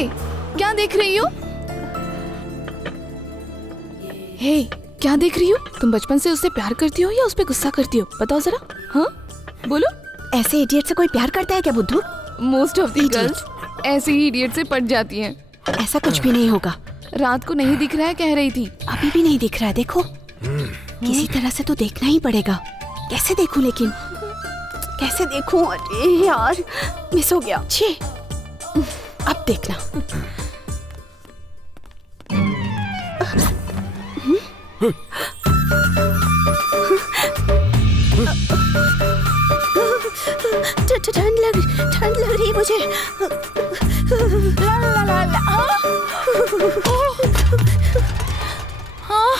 हे, क्या देख रही हो? हे, क्या देख रही हो? तुम बचपन से उससे प्यार करती हो या उस पे गुस्सा करती हो? बताओ जरा। हाँ, बोलो। ऐसे इडियट से कोई प्यार करता है क्या बुद्धू? मोस्ट ऑफ द गर्ल्स ऐसे ही इडियट से पट जाती हैं। ऐसा कुछ भी नहीं होगा। रात को नहीं दिख रहा है कह रही थी। अभी भी नहीं दिख रहा है, देखो। किसी तरह से तो देखना ही पड़ेगा। कैसे देखूं लेकिन? कैसे देखूं? अरे यार, मिस हो गया। छी, अब देखना। ठंड लग रही है मुझे। ला ला ला ला। हाँ।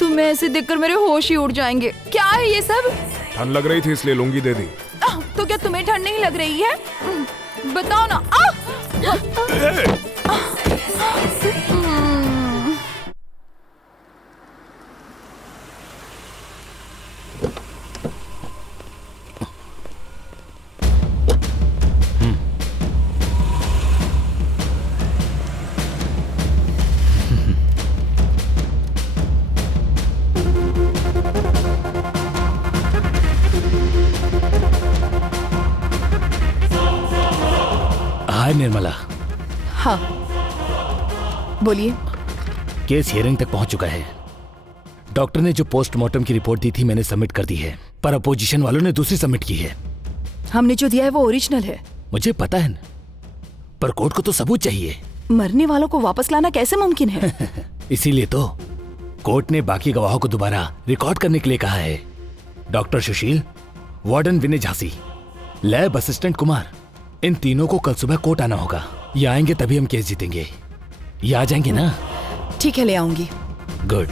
तुम्हें ऐसे देखकर मेरे होश ही उड़ जाएंगे। क्या है ये सब? ठंड लग रही थी इसलिए लुंगी दे दी। तो क्या तुम्हें ठंड नहीं लग रही है? बताओ ना। हाय निर्मला। हाँ, बोलिए। केस हियरिंग तक पहुंच चुका है। डॉक्टर ने जो पोस्टमार्टम की रिपोर्ट दी थी मैंने सबमिट कर दी है, पर अपोजिशन वालों ने दूसरी सबमिट की है। हमने जो दिया है वो ओरिजिनल है। मुझे पता है न, पर कोर्ट को तो सबूत चाहिए। मरने वालों को वापस लाना कैसे मुमकिन है? इसीलिए तो कोर्ट ने बाकी गवाहों को दोबारा रिकॉर्ड करने के लिए कहा है। डॉक्टर सुशील, वार्डन विनय झांसी, लैब असिस्टेंट कुमार, इन तीनों को कल सुबह कोर्ट आना होगा। ये आएंगे तभी हम केस जीतेंगे। ये आ जाएंगे ना? ठीक है, ले आऊंगी। गुड।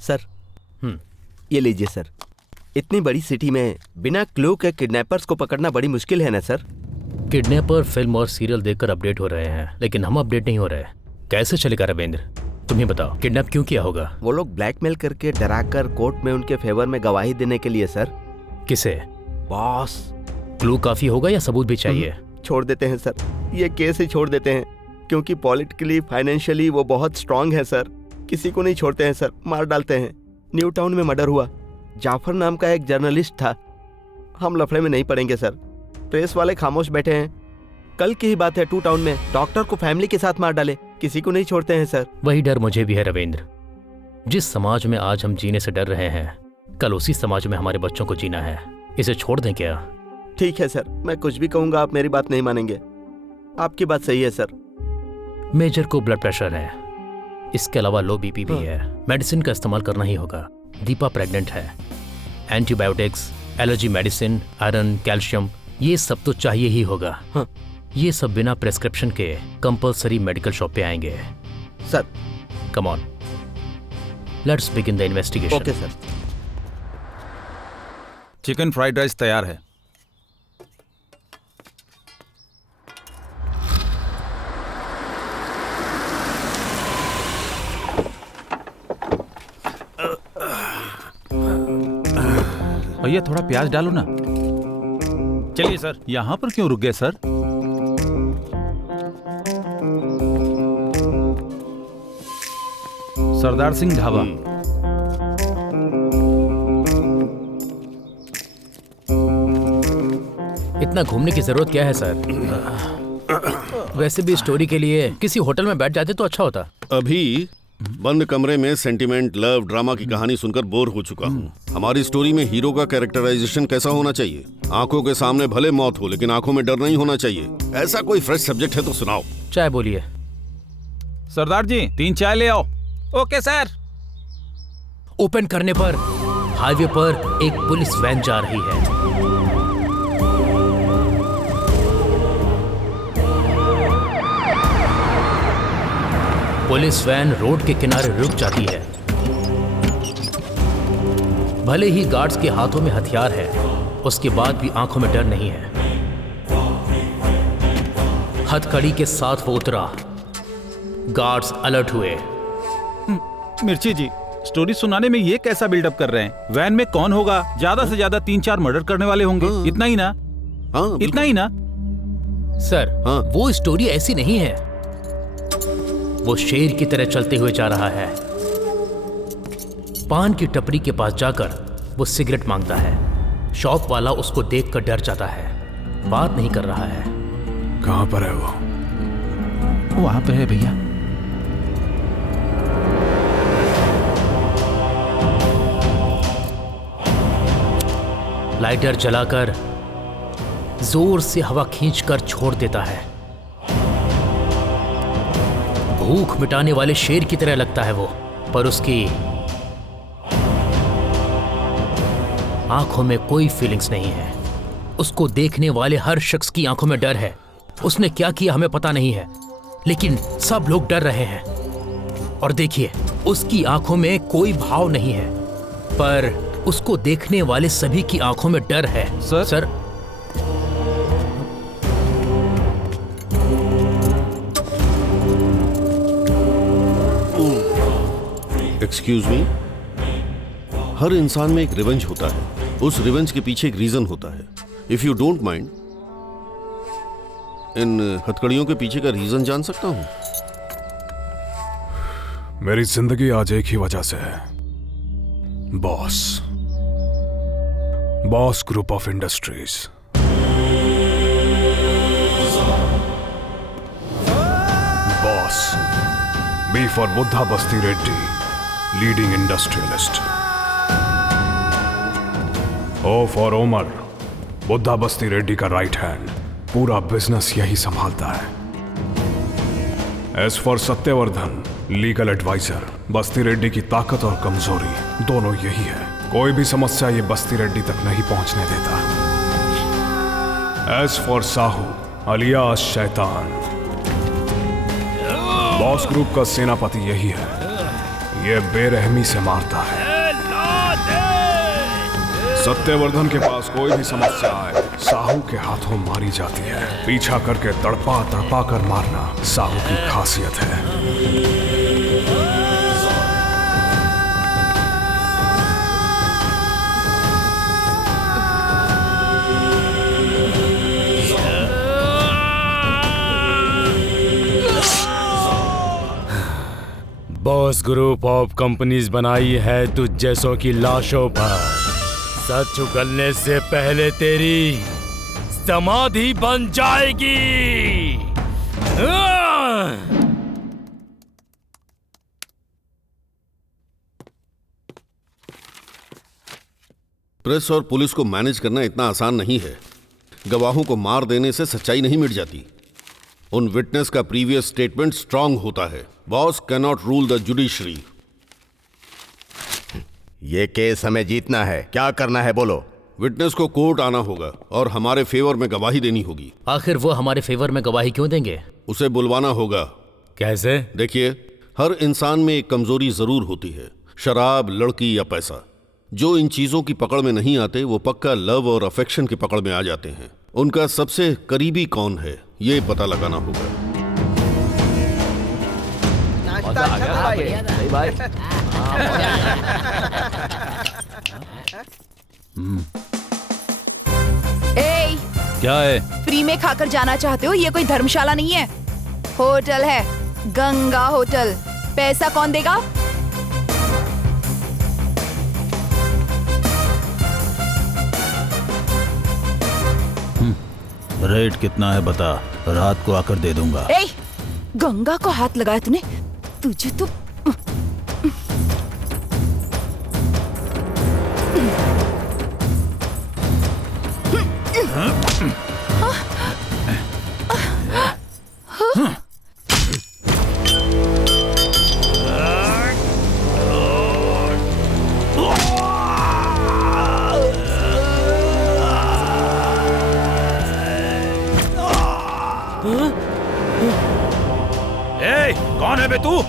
सर, ये लीजिए सर। इतनी बड़ी सिटी में बिना क्लू के किडनैपर्स को पकड़ना बड़ी मुश्किल है ना सर? किडनैपर फिल्म और सीरियल देखकर अपडेट हो रहे हैं, लेकिन हम अपडेट नहीं हो रहे। कैसे चलेगा रविंद्र? तुम ही बताओ, किडनैप क्यों किया होगा? वो लोग ब्लैकमेल करके डराकर कोर्ट में उनके फेवर में गवाही देने के लिए सर। किसे? बॉस। क्लू काफी होगा या सबूत भी चाहिए? छोड़ देते हैं सर, ये केस ही छोड़ देते हैं, क्योंकि पॉलिटिकली फाइनेंशियली वो बहुत स्ट्रांग है सर। किसी को नहीं छोड़ते हैं सर, मार डालते हैं। न्यू टाउन में मर्डर हुआ, जाफर नाम का एक जर्नलिस्ट था। हम लफड़े में नहीं पड़ेंगे सर, प्रेस वाले खामोश बैठे हैं। कल की ही बात है, टू टाउन में डॉक्टर को फैमिली के साथ मार डाले। किसी को नहीं छोड़ते हैं सर। वही डर मुझे भी है रविंद्र। जिस समाज में आज हम जीने से डर रहे हैं, कल उसी समाज में हमारे बच्चों को जीना है। इसे छोड़ दें क्या? ठीक है सर, मैं कुछ भी कहूंगा आप मेरी बात नहीं मानेंगे। आपकी बात सही है सर। मेजर को ब्लड प्रेशर है, इसके अलावा लो बीपी भी है। मेडिसिन का इस्तेमाल करना ही होगा। दीपा प्रेग्नेंट है। Antibiotics, allergy medicine, iron, calcium, ये सब तो चाहिए ही होगा। ये सब बिना प्रेस्क्रिप्शन के कंपल्सरी मेडिकल शॉप पे आएंगे। Sir, come on, let's begin the investigation. Okay sir. Chicken fried rice तैयार है। भैया थोड़ा प्याज डालो ना। चलिए सर। यहाँ पर क्यों रुक गए सर? सरदार सिंह ढाबा। इतना घूमने की जरूरत क्या है सर? वैसे भी स्टोरी के लिए किसी होटल में बैठ जाते तो अच्छा होता। अभी बंद कमरे में सेंटिमेंट, लव, ड्रामा की कहानी सुनकर बोर हो चुका हूँ। हमारी स्टोरी में हीरो का कैरेक्टराइजेशन कैसा होना चाहिए? आंखों के सामने भले मौत हो, लेकिन आंखों में डर नहीं होना चाहिए। ऐसा कोई फ्रेश सब्जेक्ट है तो सुनाओ। चाय बोलिए। सरदार जी 3 चाय ले आओ। Okay sir. ओपन करने पर हाईवे पर एक पुलिस वैन जा रही है। पुलिस वैन रोड के किनारे रुक जाती है। भले ही गार्ड्स के हाथों में हथियार है, उसके बाद भी आंखों में डर नहीं है। हथकड़ी के साथ वो उतरा। गार्ड्स अलर्ट हुए। मिर्ची जी, स्टोरी सुनाने में ये कैसा बिल्डअप कर रहे हैं? वैन में कौन होगा? ज्यादा से ज्यादा 3-4 मर्डर करने वाले होंगे। इतना ही ना? हाँ, इतना ही ना? सर हाँ। वो स्टोरी ऐसी नहीं है। वो शेर की तरह चलते हुए जा रहा है। पान की टपरी के पास जाकर वो सिगरेट मांगता है। शॉप वाला उसको देखकर डर जाता है, बात नहीं कर रहा है। कहाँ पर है वो? वहां पे है भैया। लाइटर जलाकर जोर से हवा खींचकर छोड़ देता है। भूख मिटाने वाले शेर की तरह लगता है वो, पर उसकी आंखों में कोई फीलिंग्स नहीं है। उसको देखने वाले हर शख्स की आंखों में डर है। उसने क्या किया हमें पता नहीं है, लेकिन सब लोग डर रहे हैं। और देखिए, उसकी आंखों में कोई भाव नहीं है, पर उसको देखने वाले सभी की आंखों में डर है। सर एक्सक्यूज मी, हर इंसान में एक रिवेंज होता है। उस रिवेंज के पीछे एक रीजन होता है। इफ यू डोंट माइंड, इन हथकड़ियों के पीछे का रीजन जान सकता हूं? मेरी जिंदगी आज एक ही वजह से है, boss. Boss group of industries. Boss B for Buddha Basti Reddy, leading industrialist. O for Omar, Buddha Basti Reddy का राइट हैंड, पूरा बिजनेस यही संभालता है। एस फॉर सत्यवर्धन, लीगल एडवाइजर, बस्ती रेड्डी की ताकत और कमजोरी दोनों यही है। कोई भी समस्या ये बस्ती रेड्डी तक नहीं पहुंचने देता। एस फॉर साहू, अलियास शैतान, बॉस ग्रुप का सेनापति यही है। ये बेरहमी से मारता है। सत्यवर्धन के पास कोई भी समस्या आए, साहू के हाथों मारी जाती है। पीछा करके तड़पा तड़पा कर मारना साहू की खासियत है। बॉस ग्रुप ऑफ कंपनीज बनाई है तुझ जैसों की लाशों पर। सच उगलने से पहले तेरी समाधि बन जाएगी। प्रेस और पुलिस को मैनेज करना इतना आसान नहीं है। गवाहों को मार देने से सच्चाई नहीं मिट जाती। उन विटनेस का प्रीवियस स्टेटमेंट स्ट्रांग होता है। Boss can not rule the judiciary. ये केस हमें जीतना है, क्या करना है बोलो। विटनेस को कोर्ट आना होगा और हमारे फेवर में गवाही देनी होगी। आखिर वो हमारे फेवर में गवाही क्यों देंगे? उसे बुलवाना होगा। कैसे? देखिए, हर इंसान में एक कमजोरी जरूर होती है, शराब, लड़की या पैसा। जो इन चीजों की पकड़ में नहीं आते वो पक्का लव और अफेक्शन की पकड़ में आ जाते हैं। उनका सबसे करीबी कौन है ये पता लगाना होगा। ए, क्या है? फ्री में खाकर जाना चाहते हो? ये कोई धर्मशाला नहीं है, होटल है, गंगा होटल। पैसा कौन देगा? रेट कितना है बता, रात को आकर दे दूंगा। ए, गंगा को हाथ लगाया तूने? तुझे तो ए, कौन है बे तू?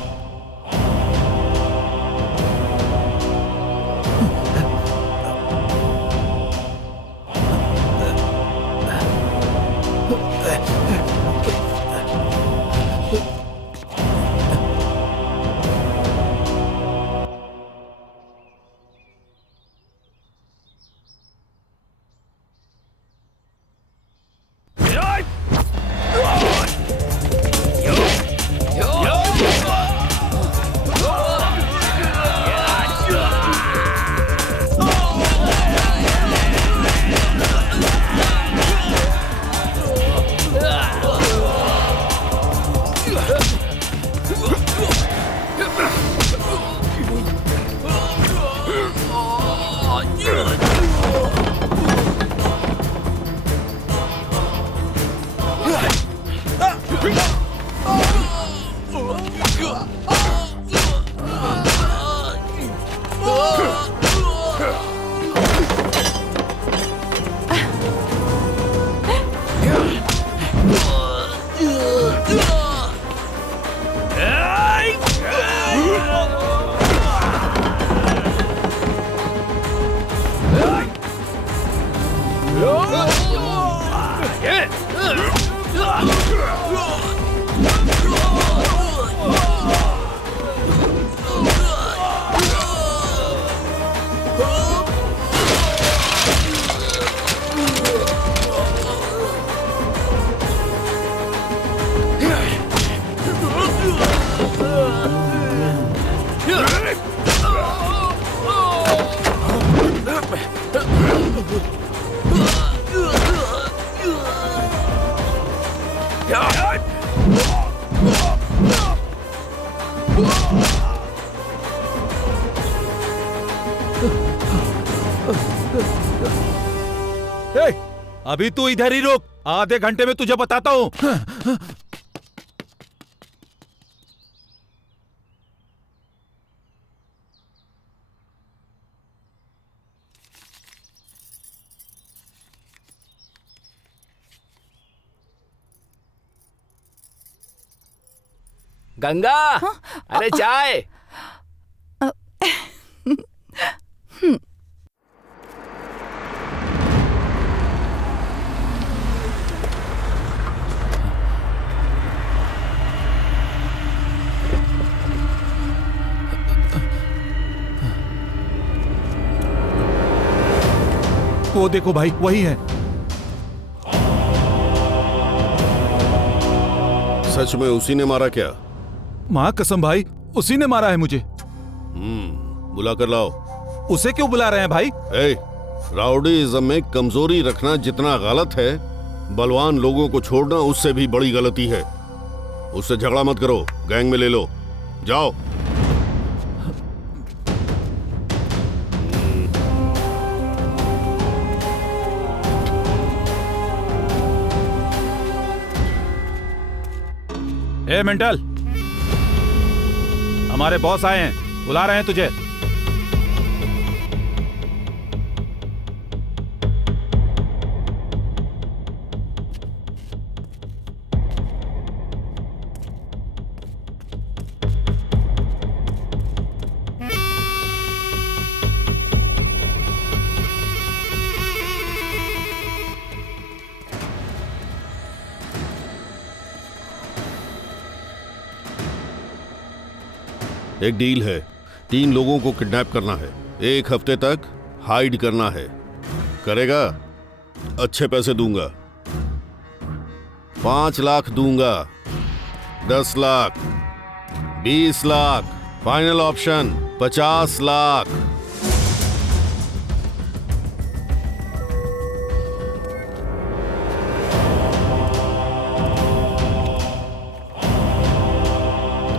ए, अभी तू इधर ही रुक, आधे घंटे में तुझे बताता हूँ। गंगा, अरे चाय। वो देखो भाई, वही है। सच में उसी ने मारा क्या? माँ कसम भाई, उसी ने मारा है मुझे। बुला कर लाओ। उसे क्यों बुला रहे हैं भाई? ए, राउडीइज्म में कमजोरी रखना जितना गलत है, बलवान लोगों को छोड़ना उससे भी बड़ी गलती है। उससे झगड़ा मत करो, गैंग में ले लो। जाओ। ए मेंटल, हमारे बॉस आए हैं, बुला रहे हैं तुझे। एक डील है, 3 लोगों को किडनैप करना है, 1 हफ्ते तक हाइड करना है। करेगा? अच्छे पैसे दूंगा। 5 लाख दूंगा, 10 लाख, 20 लाख, फाइनल ऑप्शन 50 लाख।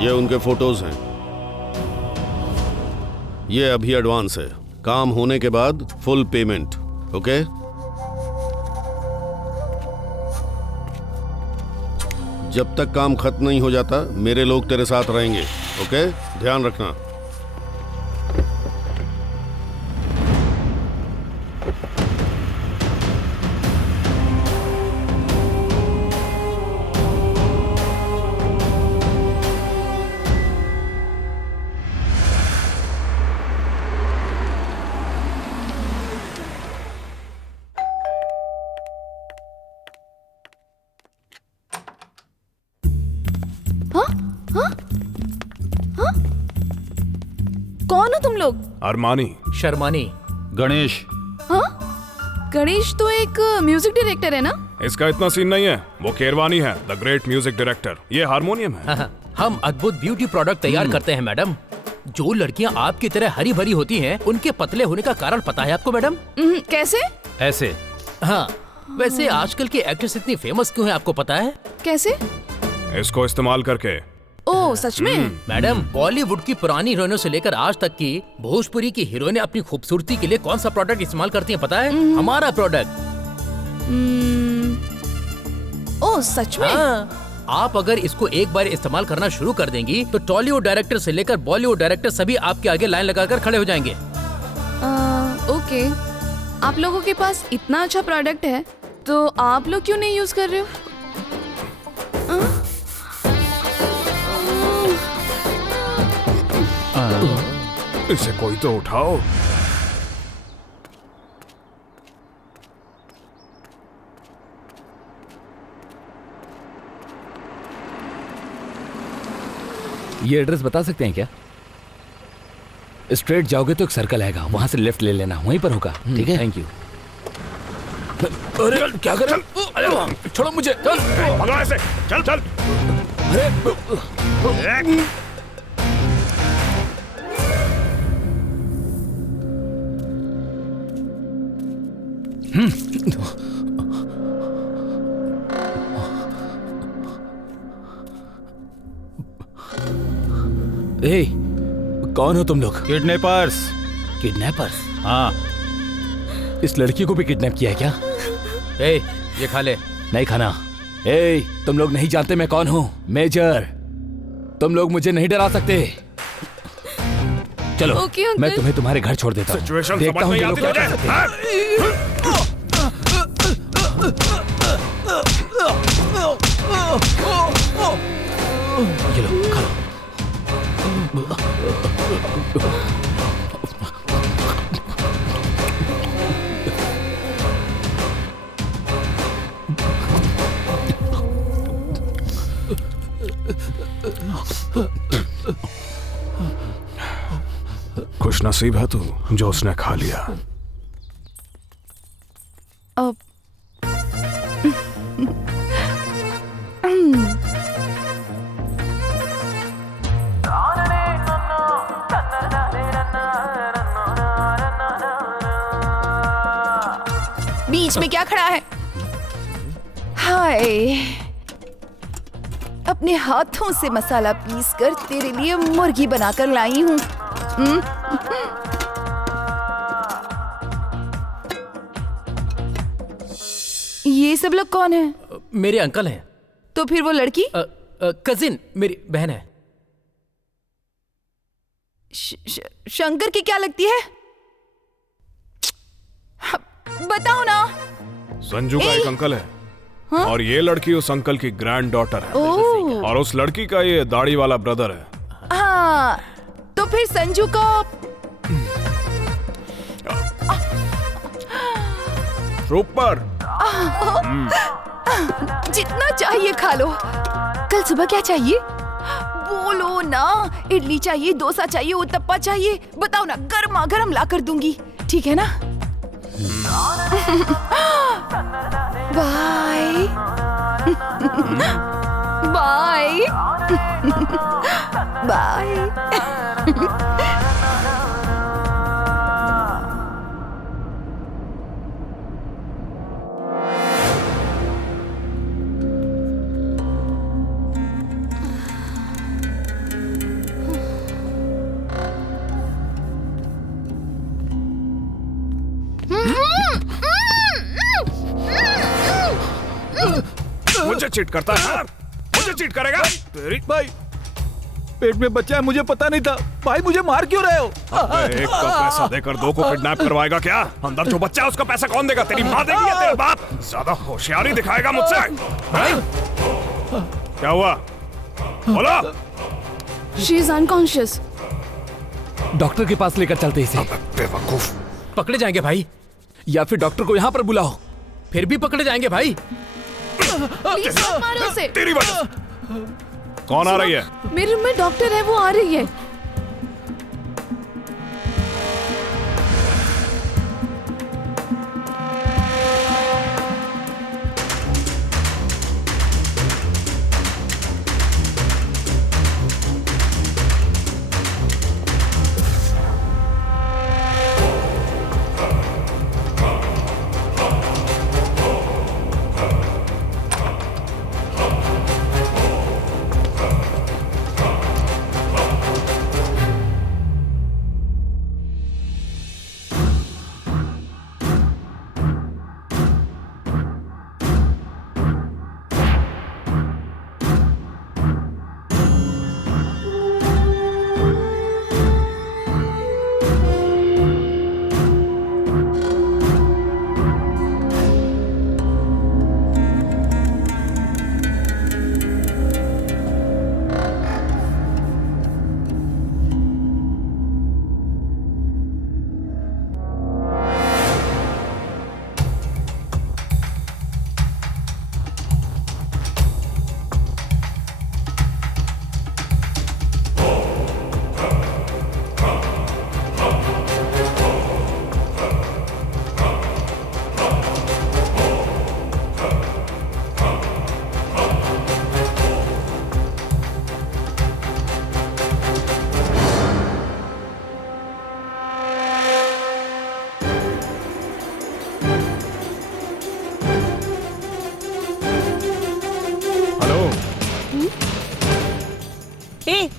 ये उनके फोटोज हैं। ये अभी एडवांस है, काम होने के बाद फुल पेमेंट। ओके? जब तक काम खत्म नहीं हो जाता मेरे लोग तेरे साथ रहेंगे। ओके? ध्यान रखना। कौन हो तुम लोग? अरमानी। शर्मानी। गणेश। हाँ? गणेश तो एक म्यूजिक डायरेक्टर है ना? इसका इतना सीन नहीं है, वो केरवानी है, द ग्रेट म्यूजिक डायरेक्टर। ये हारमोनियम है। हम अद्भुत ब्यूटी प्रोडक्ट तैयार करते हैं मैडम। जो लड़कियां आपकी तरह हरी भरी होती हैं, उनके पतले होने का कारण पता है आपको मैडम? कैसे? ऐसे। हाँ, वैसे आजकल की एक्ट्रेस इतनी फेमस क्यों है आपको पता है? कैसे? इसको इस्तेमाल करके। ओह सच में? मैडम, बॉलीवुड की पुरानी हीरोइनों से लेकर आज तक की भोजपुरी की हीरोइनें अपनी खूबसूरती के लिए कौन सा प्रोडक्ट इस्तेमाल करती हैं पता है? हमारा प्रोडक्ट। ओह सच में? हाँ, आप अगर इसको एक बार इस्तेमाल करना शुरू कर देंगी तो टॉलीवुड डायरेक्टर से लेकर बॉलीवुड डायरेक्टर सभी आपके आगे लाइन लगाकर खड़े हो जाएंगे। ओके, आप लोगों के पास इतना अच्छा प्रोडक्ट है तो आप लोग क्यों नहीं यूज कर रहे हो? इसे कोई तो उठाओ। ये एड्रेस बता सकते हैं क्या? स्ट्रेट जाओगे तो एक सर्कल आएगा, वहां से लेफ्ट ले लेना, वहीं पर होगा। ठीक है, थैंक यू। अरे क्या कर रहे हो? अरे छोड़ो मुझे। चल भगा ऐसे। चल चल। ए, कौन हो तुम लोग? किडनैपर्स। किडनैपर्स? हाँ, इस लड़की को भी किडनैप किया है क्या? ए, ये खा ले। नहीं खाना। ए, तुम लोग नहीं जानते मैं कौन हूँ। मेजर, तुम लोग मुझे नहीं डरा सकते। चलो, ओके, अंकल। मैं तुम्हें तुम्हारे घर छोड़ देता हूँ। सिचुएशन देखता समझ हूँ नहीं ये लोग आती क्या तुझे? कर सकते हैं। ये लो, खा लो। खुश नसीब है तू जो उसने खा लिया। अब बीच में क्या खड़ा है? हाय, अपने हाथों से मसाला पीस कर तेरे लिए मुर्गी बनाकर लाई हूँ। ये सब लोग कौन है? मेरे अंकल हैं। तो फिर वो लड़की? कजिन, मेरी बहन है। शंकर की क्या लगती है? बताओ ना। संजू का एक अंकल है। हाँ? और ये लड़की उस अंकल की ग्रैंड डॉटर है। ओह, और उस लड़की का ये दाढ़ी वाला ब्रदर है। हाँ, तो फिर संजू का सुपर। जितना चाहिए खा लो। कल सुबह क्या चाहिए? बोलो ना। इडली चाहिए, डोसा चाहिए, उत्तप्पा चाहिए? बताओ ना, गर्मा गर्म ला कर दूंगी। ठीक है ना? Bye bye bye. मुझे चीट करता है? मुझे चीट करेगा? तेरी भाई, पेट में बच्चा है, मुझे पता नहीं था। भाई, मुझे मार क्यों रहे हो? एक का पैसा देकर दो को किडनैप करवाएगा क्या? अंदर जो बच्चा है उसका पैसा कौन देगा? तेरी माँ देगी या तेरा बाप? ज्यादा होशियारी दिखाएगा मुझसे? क्या हुआ? बोलो। She is unconscious. डॉक्टर के पास लेकर चलते इसे। बेवकूफ। पकड़े जाएंगे भाई। या फिर डॉक्टर को यहाँ पर बुलाओ। फिर भी पकड़े जाएंगे भाई। प्लीज मत मारो उसे। तेरी वजह से। कौन आ रही है? मेरे रूम में डॉक्टर है, वो आ रही है।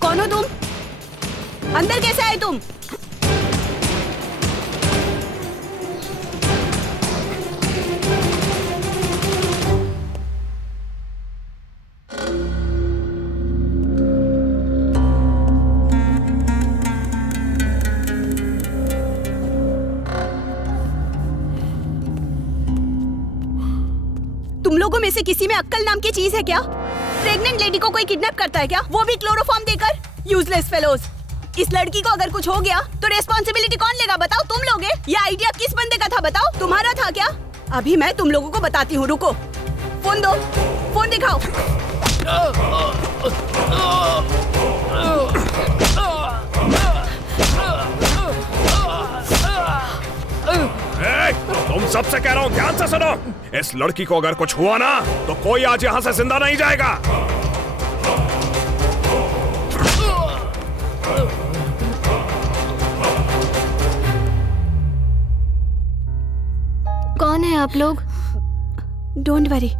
कौन हो तुम? अंदर कैसे आए तुम? तुम लोगों में से किसी में अक्ल नाम की चीज है क्या? प्रेग्नेंट लेडी को कोई किडनैप करता है क्या, वो भी क्लोरोफॉर्म देकर? Useless fellows. इस लड़की को अगर कुछ हो गया तो रिस्पॉन्सिबिलिटी कौन लेगा बताओ? तुम लोगे? ये आइडिया किस बंदे का था बताओ? तुम्हारा था क्या? अभी मैं तुम लोगों को बताती हूँ, रुको। फोन दो, फोन दिखाओ। तुम सबसे कह रहा हूँ, ध्यान से सुनो। इस लड़की को अगर कुछ हुआ ना तो कोई आज यहाँ से जिंदा नहीं जाएगा। कौन है आप लोग? Don't worry.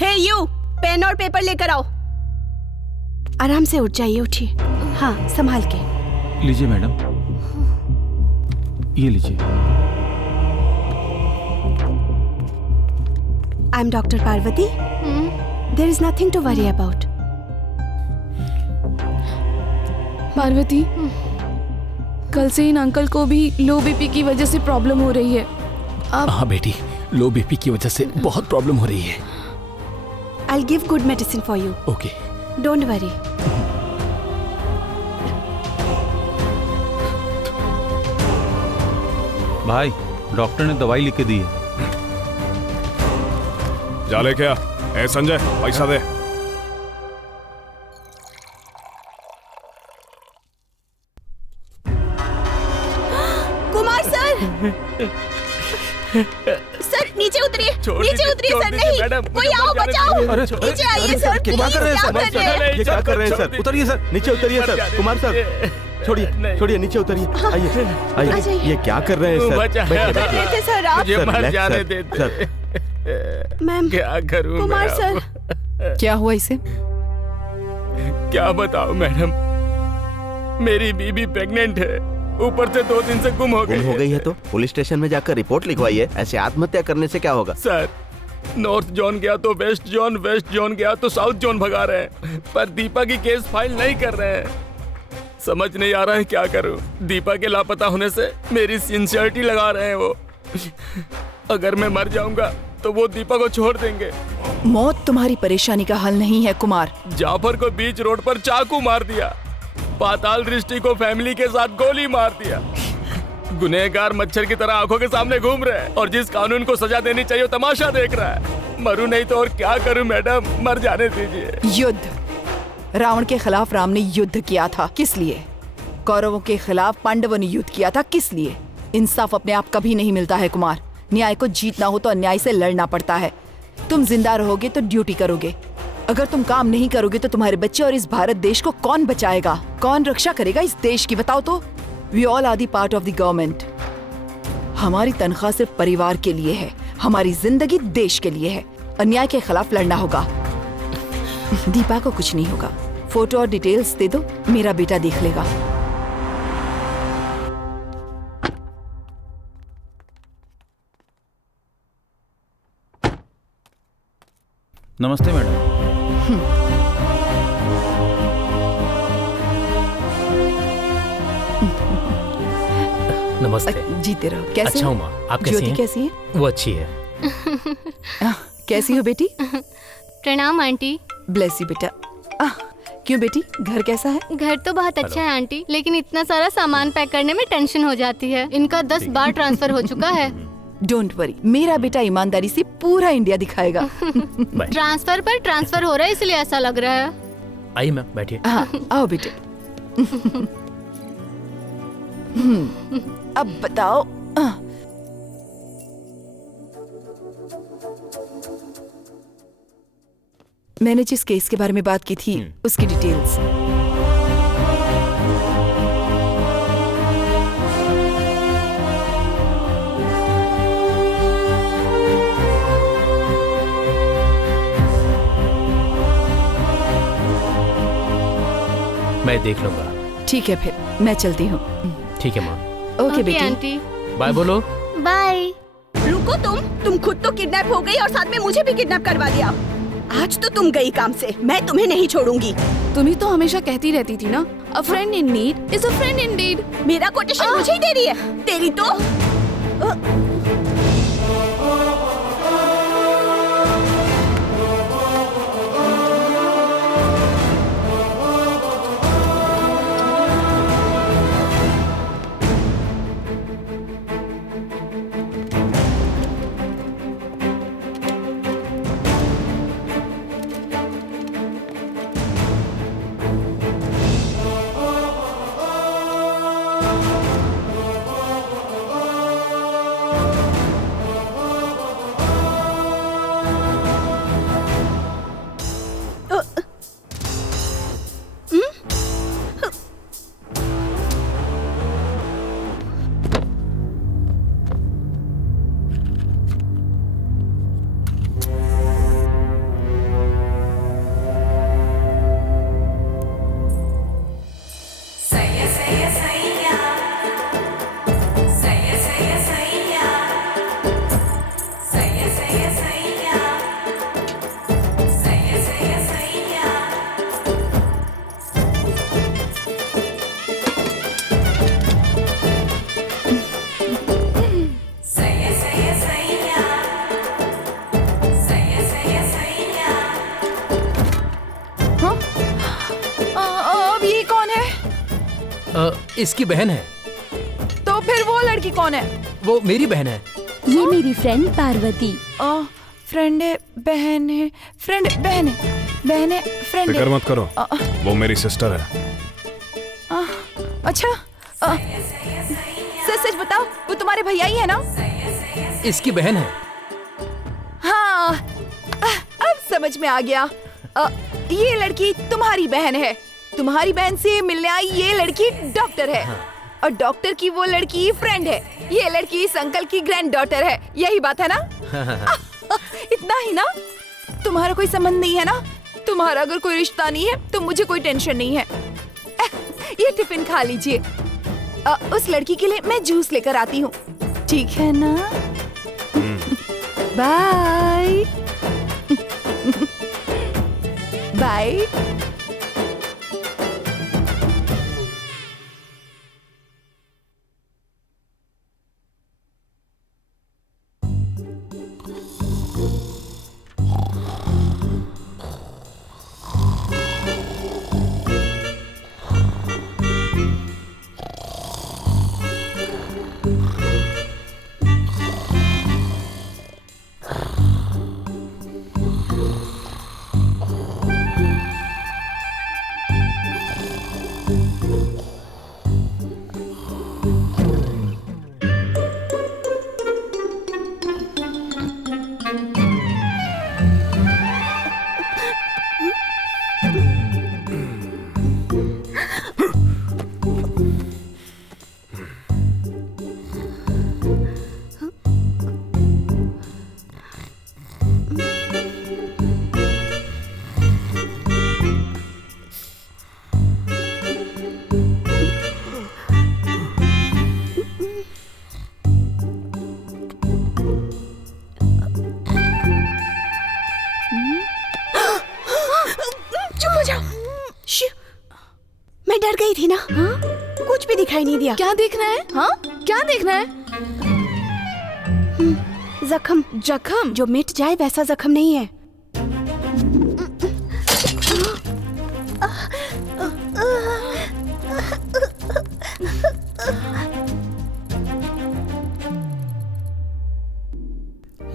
Hey you, pen और पेपर लेकर आओ। आराम से उठ जाइए, उठिए। हाँ, संभाल के। लीजिए मैडम, ये लीजिए। I am doctor Parvati. There is nothing to worry about. Parvati, कल से इन अंकल को भी लो बीपी की वजह से प्रॉब्लम हो रही है। अब हाँ बेटी, लो बीपी की वजह से बहुत प्रॉब्लम हो रही है। I will give good medicine for you. Okay, don't worry. भाई, डॉक्टर ने दवाई लिख के दी है। जा ले क्या? ए संजय, पैसा दे। कुमार सर, सर नीचे उतरिए, नीचे उतरिए सर। नहीं, कोई आओ, बचाओ। नीचे आइए सर, क्या कर रहे हैं सर? प्लीज। ये क्या कर रहे हैं सर? उतरिए सर, नीचे उतरिए सर। कुमार सर, छोड़िए छोड़िए, नीचे उतरिए। आइए आइए। ये क्या कर रहे हैं सर? बैठिए थे सर आप। Sir, relax sir. मैम, क्या करूं कुमार सर। क्या हुआ इसे? क्या बताओ मैडम, मेरी बीबी प्रेग्नेंट है, ऊपर से 2 दिन से गुम हो गई। गुम हो गई है तो पुलिस स्टेशन में जाकर रिपोर्ट लिखवाइए। ऐसे आत्महत्या करने से क्या होगा? सर, नॉर्थ जोन गया तो वेस्ट जोन, वेस्ट जोन गया तो साउथ जोन भगा रहे हैं, पर दीपा की केस फाइल नहीं कर रहे हैं। समझ नहीं आ रहा है क्या करूं। दीपा के लापता होने से मेरी सिंसियरिटी लगा रहे हैं वो। अगर मैं मर जाऊंगा तो वो दीपा को छोड़ देंगे। मौत तुम्हारी परेशानी का हल नहीं है कुमार। जाफर को बीच रोड पर चाकू मार दिया, पाताल दृष्टि को फैमिली के साथ गोली मार दिया। गुनहगार मच्छर की तरह आंखों के सामने घूम रहे हैं और जिस कानून को सजा देनी चाहिए वो तमाशा देख रहा है। मरूं नहीं तो और क्या करूं मैडम, मर जाने दीजिए। युद्ध, रावण के खिलाफ राम ने युद्ध किया था, किस लिए? कौरवों के खिलाफ पांडवों ने युद्ध किया था, किस लिए? इंसाफ अपने आप कभी नहीं मिलता है कुमार। न्याय को जीतना हो तो अन्याय से लड़ना पड़ता है। तुम जिंदा रहोगे तो ड्यूटी करोगे, अगर तुम काम नहीं करोगे तो तुम्हारे बच्चे और इस भारत देश को कौन बचाएगा, कौन रक्षा करेगा इस देश की, बताओ तो? We all are the part of the government. हमारी तनख्वाह सिर्फ परिवार के लिए है, हमारी जिंदगी देश के लिए है। अन्याय के खिलाफ लड़ना होगा। दीपा को कुछ नहीं होगा। फोटो और डिटेल्स दे दो, मेरा बेटा देख लेगा। नमस्ते मैडम। नमस्ते। जीते रहो। कैसे अच्छा हो? हूँ माँ, आप कैसी ज्योति हैं? कैसी है? वो अच्छी है। कैसी हो बेटी? प्रणाम आंटी। ब्लेस यू बेटा। क्यों बेटी, घर कैसा है? घर तो बहुत अच्छा है आंटी, लेकिन इतना सारा सामान पैक करने में टेंशन हो जाती है। इनका 10 बार ट्रांसफर हो चुका है। डोंट वरी, मेरा बेटा ईमानदारी से पूरा इंडिया दिखाएगा। ट्रांसफर पर ट्रांसफर हो रहा है इसलिए ऐसा लग रहा है। आइए मैम, बैठिए। हाँ, आओ बेटे। अब बताओ। मैंने जिस केस के बारे में बात की थी उसकी डिटेल्स। मैं देख लूंगा। ठीक है, फिर मैं चलती हूँ। ठीक है माँ। ओके बेटी। आंटी बाय बोलो। बाय। रुको, तुम खुद तो किडनैप हो गई और साथ में मुझे भी किडनैप करवा दिया। आज तो तुम गई काम से, मैं तुम्हें नहीं छोड़ूंगी। तुम ही तो हमेशा कहती रहती थी ना, अ friend in need is a friend Indeed. मेरा कोटेशन मुझे ही दे रही है। तेरी तो इसकी बहन है। तो फिर वो लड़की कौन है? वो मेरी बहन है। ये मेरी फ्रेंड पार्वती। फ्रेंड है, बहन है, फ्रेंड बहन है, बहन है, फ्रेंड फिक्र है। मत करो, वो मेरी सिस्टर है। अच्छा, सच सच बताओ, वो तुम्हारे भैया ही है ना? इसकी बहन है। हाँ, अब समझ में आ गया। ये लड़की तुम्हारी बहन है। तुम्हारी बहन से मिलने आई ये लड़की डॉक्टर है। और डॉक्टर की वो लड़की फ्रेंड है। ये लड़की इस अंकल की ग्रैंड डॉटर है। यही बात है ना? इतना ही ना? तुम्हारा कोई संबंध नहीं है ना? तुम्हारा अगर कोई रिश्ता नहीं है तो मुझे कोई टेंशन नहीं है। ये टिफिन खा लीजिए। उस लड़की के लिए मैं जूस लेकर आती हूँ, ठीक है ना? Bye bye. मैं डर गई थी ना। हाँ? कुछ भी दिखाई नहीं दिया। क्या देखना है? हाँ, क्या देखना है? जख्म। जख्म जो मिट जाए वैसा जख्म नहीं है।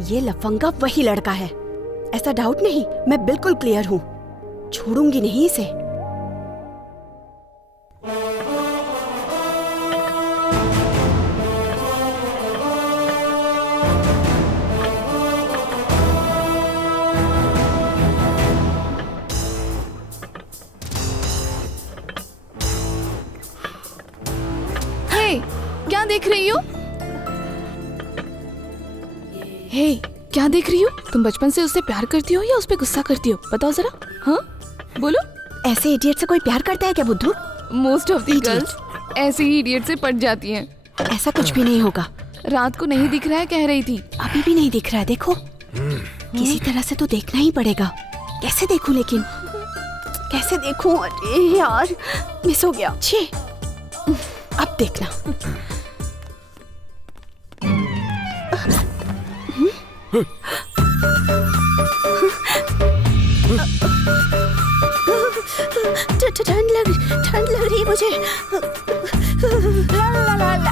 ये लफंगा वही लड़का है, ऐसा डाउट नहीं। मैं बिल्कुल क्लियर हूँ, छोड़ूंगी नहीं इसे। क्या देख रही हो? हे, क्या देख रही हो? तुम बचपन से उससे प्यार करती हो या उस पे गुस्सा करती हो? बताओ जरा। हाँ, बोलो। ऐसे इडियट से कोई प्यार करता है क्या बुद्धू? मोस्ट ऑफ द गर्ल्स ऐसे ही इडियट से पट जाती हैं। ऐसा कुछ भी नहीं होगा। रात को नहीं दिख रहा है कह रही थी। अभी भी नहीं दिख रहा है, देखो। किसी तरह से तो देखना ही पड़ेगा। कैसे देखूं लेकिन? कैसे देखूं? अरे यार, मिस हो गया। छे, अब देखना। ठंड लग रही है मुझे। ला, ला, ला,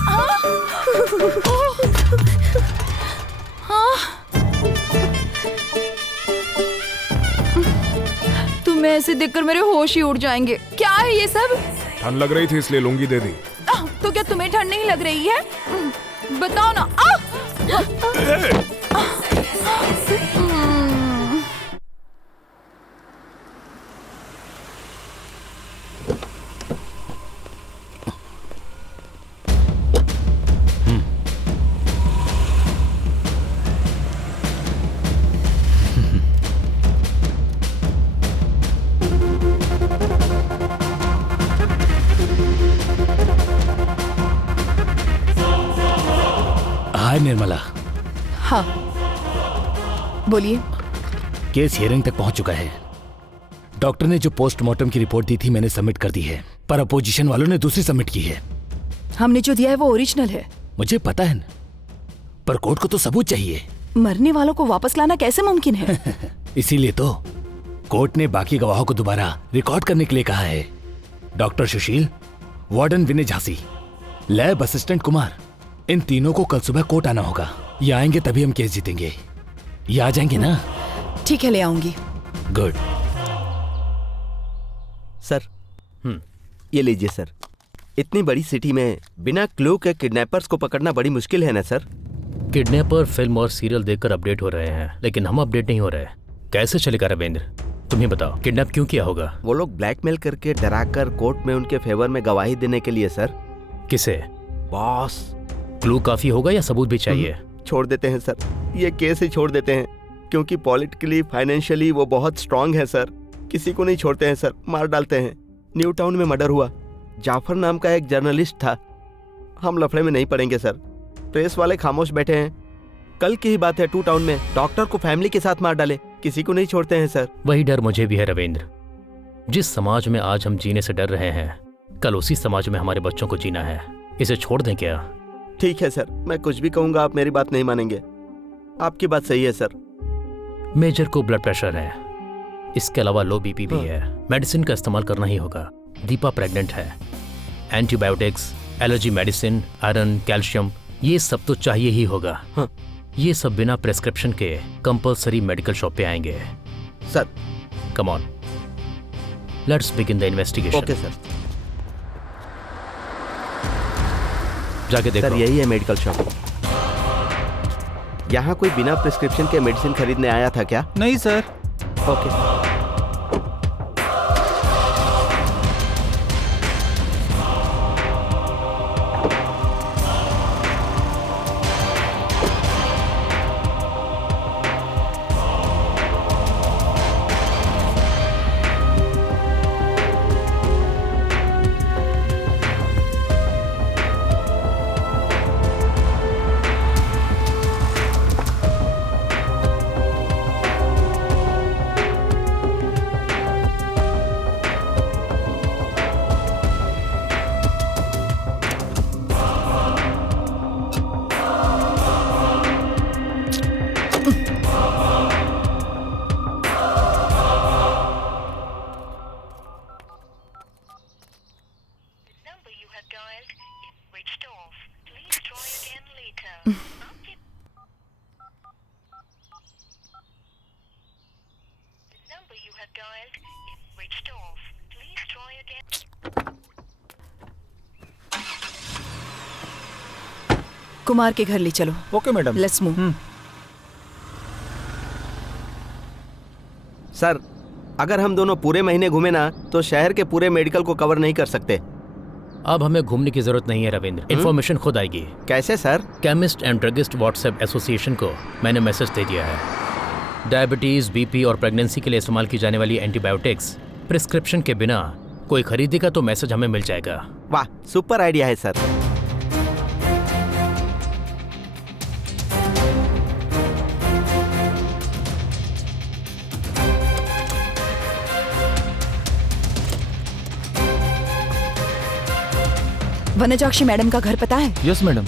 तुम्हें ऐसे देखकर मेरे होश ही उड़ जाएंगे। क्या है ये सब? ठंड लग रही थी इसलिए लुंगी दे दी। तो क्या तुम्हें ठंड नहीं लग रही है? बताओ ना। हाय निर्मला। हाँ, बोलिए। केस हियरिंग तक पहुंच चुका है। डॉक्टर ने जो पोस्टमार्टम की रिपोर्ट दी थी मैंने सबमिट कर दी है, पर अपोजिशन वालों ने दूसरी सबमिट की है। हमने जो दिया है वो ओरिजिनल है। मुझे पता है न, पर कोर्ट को तो सबूत चाहिए। मरने वालों को वापस लाना कैसे मुमकिन है? इसीलिए तो कोर्ट ने बाकी गवाहों को दोबारा रिकॉर्ड करने के लिए कहा है। डॉक्टर सुशील, वार्डन विनय झांसी, लैब असिस्टेंट कुमार, इन तीनों को कल सुबह कोर्ट आना होगा। ये आएंगे तभी हम केस जीतेंगे। ये आ जाएंगे ना? ठीक है, ले आऊंगी। गुड। सर, ये लीजिए सर। इतनी बड़ी सिटी में बिना क्लू के किडनैपर्स को पकड़ना बड़ी मुश्किल है ना सर? किडनैपर फिल्म और सीरियल देखकर अपडेट हो रहे हैं, लेकिन हम अपडेट नहीं हो रहे। कैसे चलेगा रविंद्र? तुम ही बताओ, किडनैप क्यों किया होगा? वो लोग ब्लैकमेल करके डराकर कोर्ट में उनके फेवर में गवाही देने के लिए सर। किसे? बॉस। क्लू काफी होगा या सबूत भी चाहिए? छोड़ देते हैं सर, ये केस ही छोड़ देते हैं, क्योंकि पॉलिटिकली फाइनेंशियली वो बहुत स्ट्रांग है सर। किसी को नहीं छोड़ते हैं सर, मार डालते हैं। न्यू टाउन में मर्डर हुआ। जाफर नाम का एक जर्नलिस्ट था। हम लफड़े में नहीं पड़ेंगे सर। प्रेस वाले खामोश बैठे हैं। कल की ही बात है, 2 टाउन में डॉक्टर को फैमिली के साथ मार डाले। किसी को नहीं छोड़ते हैं सर। वही डर मुझे भी है रविंद्र। जिस समाज में आज हम जीने से डर रहे हैं, कल उसी समाज में हमारे बच्चों को जीना है। इसे छोड़ दें क्या? ठीक है सर, मैं कुछ भी कहूंगा आप मेरी बात नहीं मानेंगे। आपकी बात सही है सर। मेजर को ब्लड प्रेशर है, इसके अलावा लो बीपी भी है। मेडिसिन का इस्तेमाल करना ही होगा। दीपा प्रेग्नेंट है। Antibiotics, allergy medicine, iron, calcium, ये सब तो चाहिए ही होगा। ये सब बिना प्रेस्क्रिप्शन के कंपलसरी मेडिकल शॉप पे आएंगे। Sir, come on, let's begin the investigation. Okay sir. जाके देखो। सर, यही है मेडिकल शॉप। यहाँ कोई बिना प्रिस्क्रिप्शन के मेडिसिन खरीदने आया था क्या? नहीं सर। ओके। कुमार के घर ले चलो। Okay madam. Let's move. Sir, अगर हम दोनों पूरे महीने घूमे ना तो शहर के पूरे मेडिकल को कवर नहीं कर सकते। अब हमें घूमने की जरूरत नहीं है रविंद्र, इन्फॉर्मेशन खुद आएगी। कैसे sir? Chemist and druggist WhatsApp association को मैंने मैसेज दे दिया है। डायबिटीज, बीपी और प्रेगनेंसी के लिए इस्तेमाल की जाने वाली एंटीबायोटिक्स प्रिस्क्रिप्शन के बिना कोई खरीदेगा तो मैसेज हमें मिल जाएगा। वाह, सुपर आइडिया है सर। वनजाक्षी मैडम का घर पता है? Yes madam.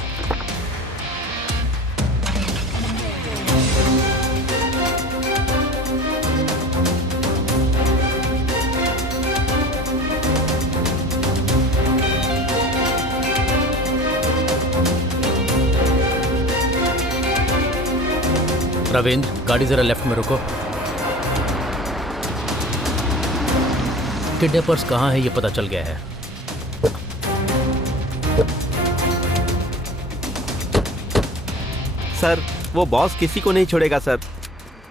रविंद्र, गाड़ी जरा लेफ्ट में रुको। किडनैपर्स कहाँ है ये पता चल गया है। सर, वो बॉस किसी को नहीं छोड़ेगा सर।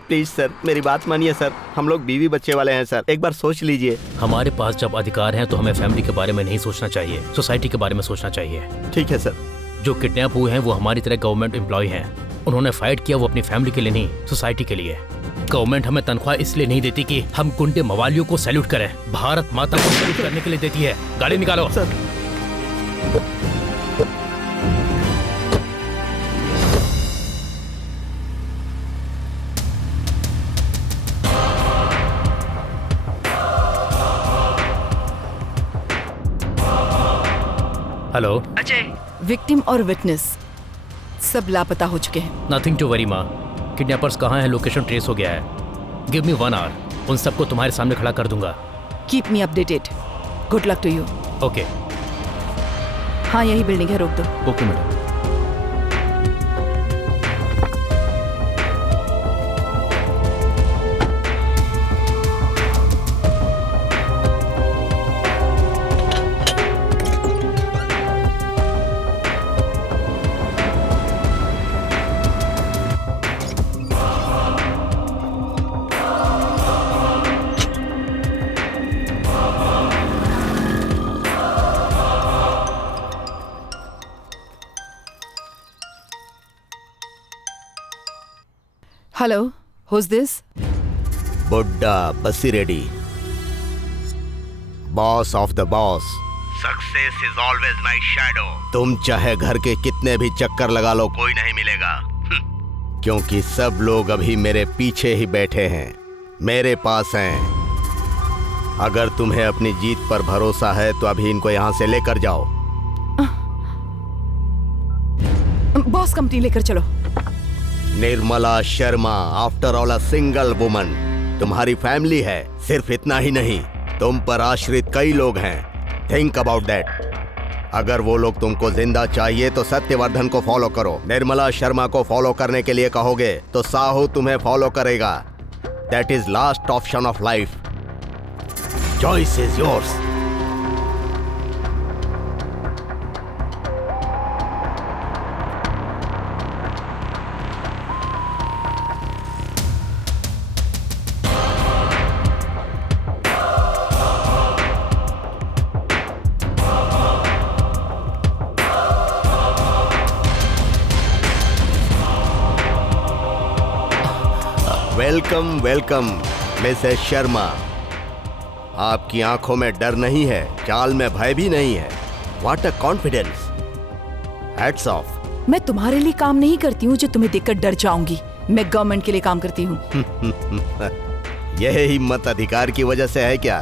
प्लीज सर, मेरी बात मानिए सर। हम लोग बीवी बच्चे वाले हैं सर, एक बार सोच लीजिए। हमारे पास जब अधिकार हैं तो हमें फैमिली के बारे में नहीं सोचना चाहिए, सोसाइटी के बारे में सोचना चाहिए। ठीक है सर। जो किडनैप हुए हैं वो हमारी तरह गवर्नमेंट एम्प्लॉय हैं। उन्होंने फाइट किया वो अपनी फैमिली के लिए नहीं, सोसाइटी के लिए। गवर्नमेंट हमें तनख्वाह इसलिए नहीं देती कि हम गुंडे मवालियों को सैल्यूट करें, भारत माता को सैल्यूट करने के लिए देती है। गाड़ी निकालो सर। हेलो अजय। विक्टिम और विटनेस सब लापता हो चुके हैं। नथिंग टू वरी माँ। किडनैपर्स कहाँ हैं, लोकेशन ट्रेस हो गया है। गिव मी 1 आवर, उन सबको तुम्हारे सामने खड़ा कर दूंगा। Keep me updated. Good luck to you. Okay. हाँ यही बिल्डिंग है, रोक दो। Okay madam. Hello, who's this? Buddha Basireddy, boss of the boss. Success is always my shadow. तुम चाहे घर के कितने भी चक्कर लगा लो, कोई नहीं मिलेगा, क्योंकि सब लोग अभी मेरे पीछे ही बैठे हैं, मेरे पास हैं। अगर तुम्हें अपनी जीत पर भरोसा है तो अभी इनको यहाँ से लेकर जाओ। बॉस कंपनी लेकर चलो। Nirmala Sharma, after all a single woman. तुम्हारी फैमिली है, सिर्फ इतना ही नहीं, तुम पर आश्रित कई लोग हैं। Think about that. अगर वो लोग तुमको जिंदा चाहिए तो सत्यवर्धन को फॉलो करो। निर्मला शर्मा को फॉलो करने के लिए कहोगे तो साहू तुम्हें फॉलो करेगा। That is last option of life. Choice is yours. Welcome welcome Mrs Sharma. आपकी आंखों में डर नहीं है, चाल में भय भी नहीं है। What a confidence. Hats off. मैं तुम्हारे लिए काम नहीं करती हूँ जो तुम्हें देखकर डर जाऊंगी। मैं गवर्नमेंट के लिए काम करती हूँ। यह हिम्मत अधिकार की वजह से है क्या?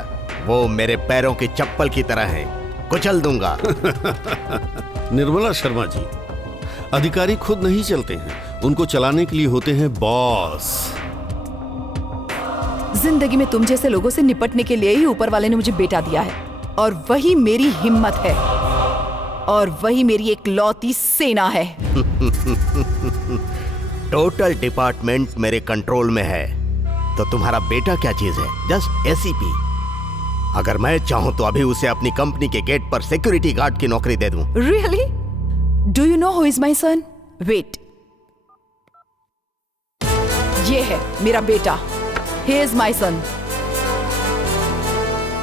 वो मेरे पैरों की चप्पल की तरह है, कुचल दूंगा। निर्मला शर्मा जी, अधिकारी खुद नहीं चलते हैं, उनको चलाने के लिए होते हैं बॉस। जिंदगी में तुम जैसे लोगों से निपटने के लिए ही ऊपर वाले ने मुझे बेटा दिया है, और वही मेरी हिम्मत है, और वही मेरी एक लौती सेना है। टोटल डिपार्टमेंट मेरे कंट्रोल में है, तो तुम्हारा बेटा क्या चीज है? Just ACP. अगर मैं चाहूं तो अभी उसे अपनी कंपनी के गेट पर सिक्योरिटी गार्ड की नौकरी दे दूं। Really? Do you know who is my son? Wait. ये है मेरा बेटा। He is my son.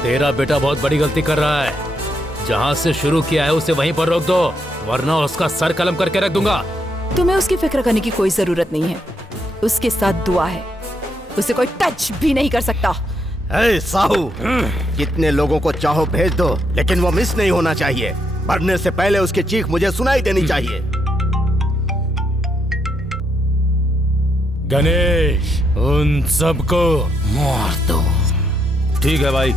तेरा बेटा बहुत बड़ी गलती कर रहा है। जहां से शुरू किया है उसे वहीं पर रोक दो, वरना उसका सर कलम करके रख दूंगा। तुम्हें उसकी फिक्र करने की कोई जरूरत नहीं है। उसके साथ दुआ है, उसे कोई टच भी नहीं कर सकता। ए साहू, कितने लोगों को चाहो भेज दो, लेकिन वो मिस नहीं होना चाहिए। मरने से पहले उसकी चीख मुझे सुनाई देनी चाहिए। गणेश, उन सबको मार दो। ठीक है भाई।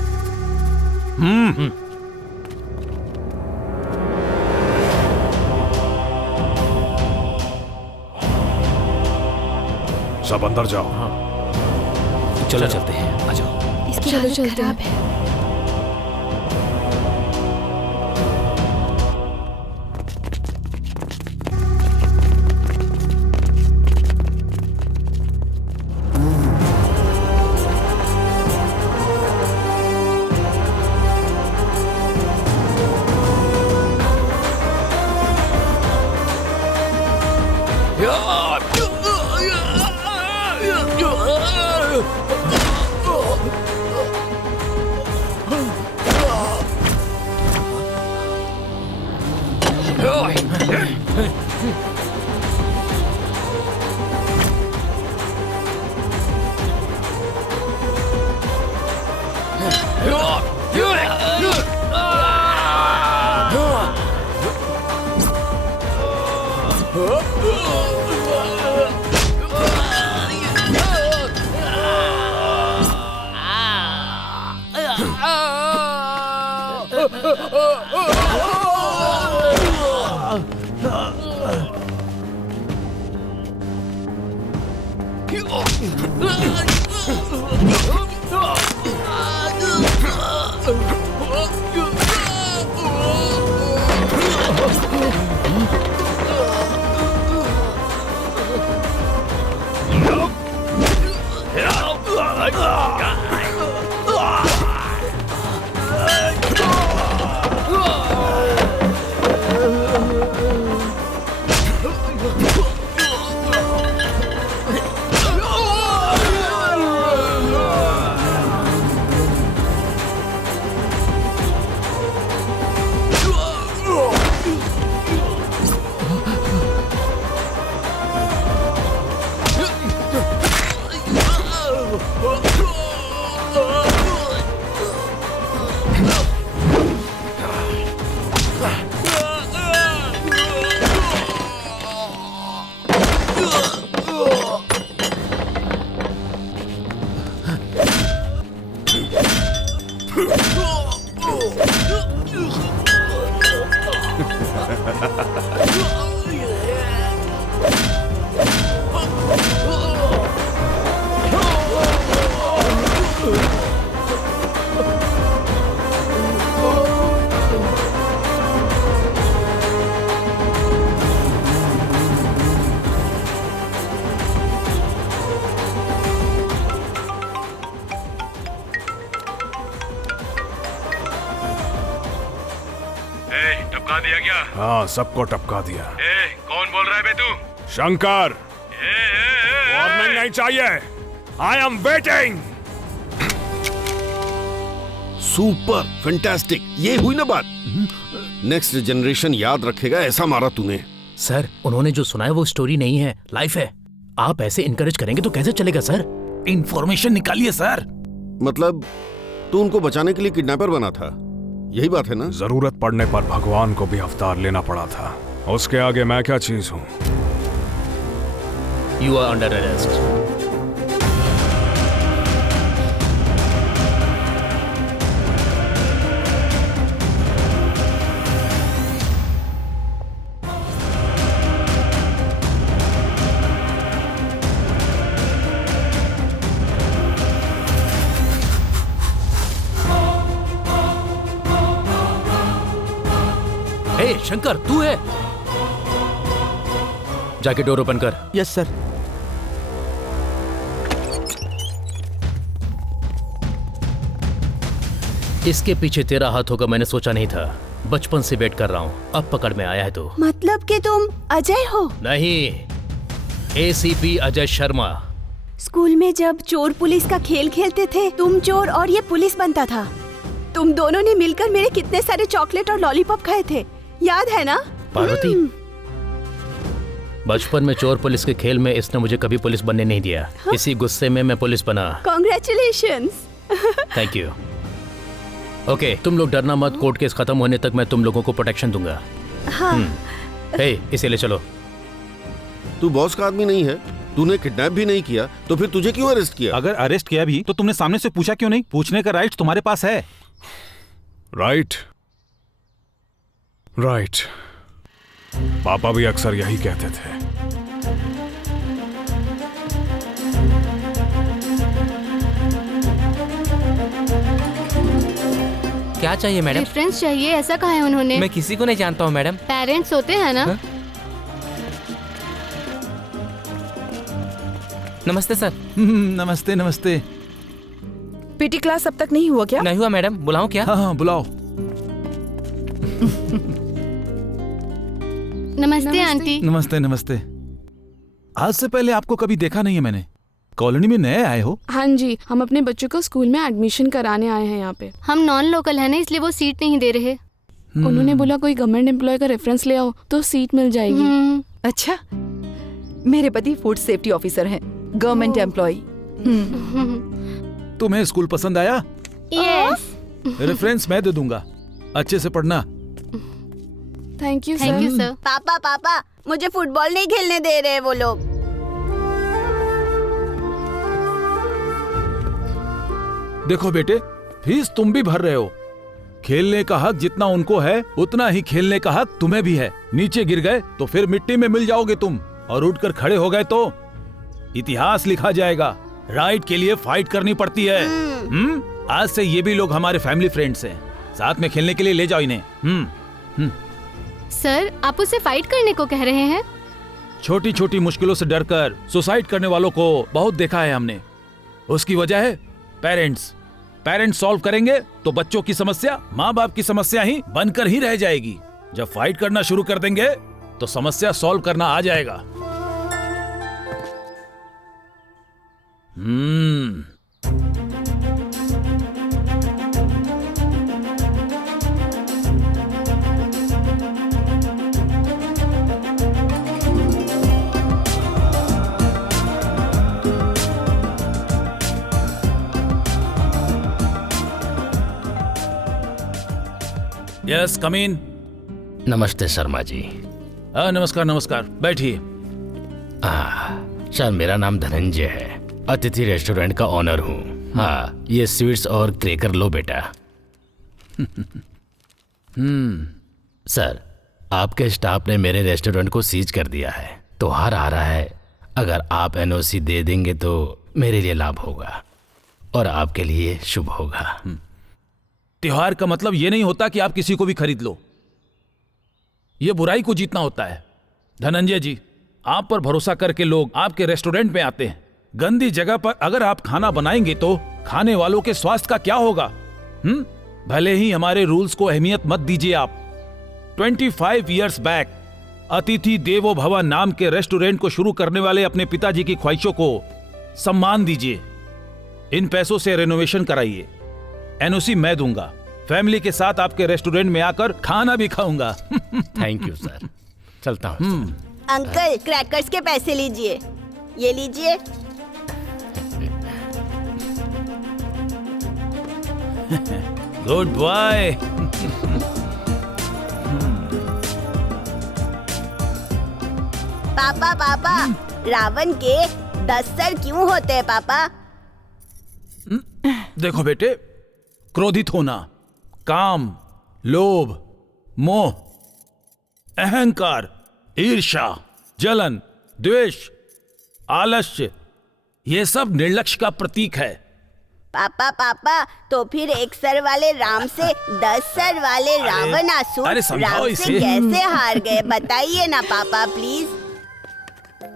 सब अंदर जाओ। चलो चलते हैं, आ जाओ। इसकी चलो हालत चलते खराब हैं। है। टपका दिया क्या? हाँ, सबको टपका दिया। कौन बोल रहा है बे तू? शंकर, वार्निंग नहीं चाहिए। I am waiting. Super, fantastic, ये हुई ना बात। नेक्स्ट जनरेशन याद रखेगा, ऐसा मारा तूने। सर, उन्होंने जो सुनाया वो स्टोरी नहीं है, लाइफ है। आप ऐसे इनकरेज करेंगे तो कैसे चलेगा सर? इंफॉर्मेशन निकालिए सर। मतलब तू उनको बचाने के लिए किडनैपर बना था, यही बात है ना? जरूरत पड़ने पर भगवान को भी अवतार लेना पड़ा था। उसके आगे मैं क्या चीज हूँ? You are under arrest. हे शंकर, तू है? जाके डोर ओपन कर। Yes sir. इसके पीछे तेरा हाथ होगा मैंने सोचा नहीं था। बचपन से वेट कर रहा हूँ, अब पकड़ में आया है तो। मतलब कि तुम अजय हो? नहीं, एसीपी अजय शर्मा। स्कूल में जब चोर पुलिस का खेल खेलते थे, तुम चोर और ये पुलिस बनता था। तुम दोनों ने मिलकर मेरे कितने सारे चॉकलेट और लॉलीपॉप खाए थे, याद है ना? पार्वती, बचपन में चोर पुलिस के खेल में इसने मुझे कभी पुलिस बनने नहीं दिया। हाँ? इसी गुस्से में मैं पुलिस बना। कॉन्ग्रेचुलेशंस। Thank you. ओके, तुम लोग डरना मत, कोर्ट केस खत्म होने तक मैं तुम लोगों को प्रोटेक्शन दूंगा। हाँ। हे, इसे ले चलो। तू बॉस का आदमी नहीं है, तूने किडनैप भी नहीं किया, तो फिर तुझे क्यों अरेस्ट किया? अगर अरेस्ट किया भी तो तुमने सामने से पूछा क्यों नहीं? पूछने का राइट तुम्हारे पास है। Right, right. पापा भी अक्सर यही कहते थे। क्या चाहिए मैडम? रेफरेंस चाहिए, ऐसा कहा है उन्होंने। मैं किसी को नहीं जानता हूँ मैडम। पेरेंट्स होते हैं ना? हा? नमस्ते सर। नमस्ते नमस्ते। पीटी क्लास अब तक नहीं हुआ क्या? नहीं हुआ मैडम, बुलाऊं क्या? हाँ, बुलाओ। नमस्ते आंटी। नमस्ते नमस्ते। आज से पहले आपको कभी देखा नहीं है मैंने। कॉलोनी में नए आए हो? हाँ जी, हम अपने बच्चों को स्कूल में एडमिशन कराने आए हैं यहाँ पे। हम नॉन लोकल है ना, इसलिए वो सीट नहीं दे रहे। उन्होंने बोला कोई गवर्नमेंट एम्प्लॉय का रेफरेंस ले आओ तो सीट मिल जाएगी। अच्छा, मेरे पति फूड सेफ्टी ऑफिसर हैं, गवर्नमेंट एम्प्लॉय। तुम्हें स्कूल पसंद आया? यस। रेफरेंस मैं दे दूंगा, अच्छे से पढ़ना। Thank you sir. पापा पापा, मुझे फुटबॉल नहीं खेलने दे रहे वो लोग। देखो बेटे, फीस तुम भी भर रहे हो। खेलने का हक जितना उनको है उतना ही खेलने का हक तुम्हें भी है। नीचे गिर गए तो फिर मिट्टी में मिल जाओगे तुम, और उठकर खड़े हो गए तो इतिहास लिखा जाएगा। राइट के लिए फाइट करनी पड़ती है। आज से ये भी लोग हमारे फैमिली फ्रेंड्स हैं, साथ में खेलने के लिए ले जाओ इन्हें। सर, आप उससे फाइट करने को कह रहे हैं? छोटी छोटी मुश्किलों से डरकर सुसाइड करने वालों को बहुत देखा है हमने। उसकी वजह है पेरेंट्स। पेरेंट्स सॉल्व करेंगे तो बच्चों की समस्या माँ बाप की समस्या ही बनकर ही रह जाएगी। जब फाइट करना शुरू कर देंगे तो समस्या सॉल्व करना आ जाएगा। यस, कम इन। नमस्ते शर्मा जी। नमस्कार नमस्कार, बैठिए। सर, मेरा नाम धनंजय है, अतिथि रेस्टोरेंट का ऑनर हूँ। हाँ, ये स्वीट्स और क्रैकर लो बेटा। सर, आपके स्टाफ ने मेरे रेस्टोरेंट को सीज कर दिया है। त्योहार आ रहा है, अगर आप एनओसी दे देंगे तो मेरे लिए लाभ होगा और आपके लिए शुभ होगा। त्योहार का मतलब ये नहीं होता कि आप किसी को भी खरीद लो। ये बुराई को जीतना होता है। धनंजय जी, आप पर भरोसा करके लोग आपके रेस्टोरेंट में आते हैं। गंदी जगह पर अगर आप खाना बनाएंगे तो खाने वालों के स्वास्थ्य का क्या होगा? भले ही हमारे रूल्स को अहमियत मत दीजिए आप, 25 इयर्स बैक अतिथि देवो भव नाम के रेस्टोरेंट को शुरू करने वाले अपने पिताजी की ख्वाहिशों को सम्मान दीजिए। इन पैसों से रेनोवेशन कराइए। एनओसी मैं दूंगा। फैमिली के साथ आपके रेस्टोरेंट में आकर खाना भी खाऊंगा। थैंक यू सर, चलता हूँ। अंकल क्रैकर्स के पैसे लीजिए, ये लीजिए। Good boy. पापा पापा, रावण के 10 सर क्यों होते हैं पापा? देखो बेटे, क्रोधित होना, काम, लोभ, मोह, अहंकार, ईर्ष्या, जलन, द्वेष, आलस्य, ये सब निर्लक्ष्य का प्रतीक है। पापा पापा, तो फिर 1 सर वाले राम से 10 सर वाले रावणासुर अरे समझाओ राम इसे। से कैसे हार गए? बताइए ना पापा please.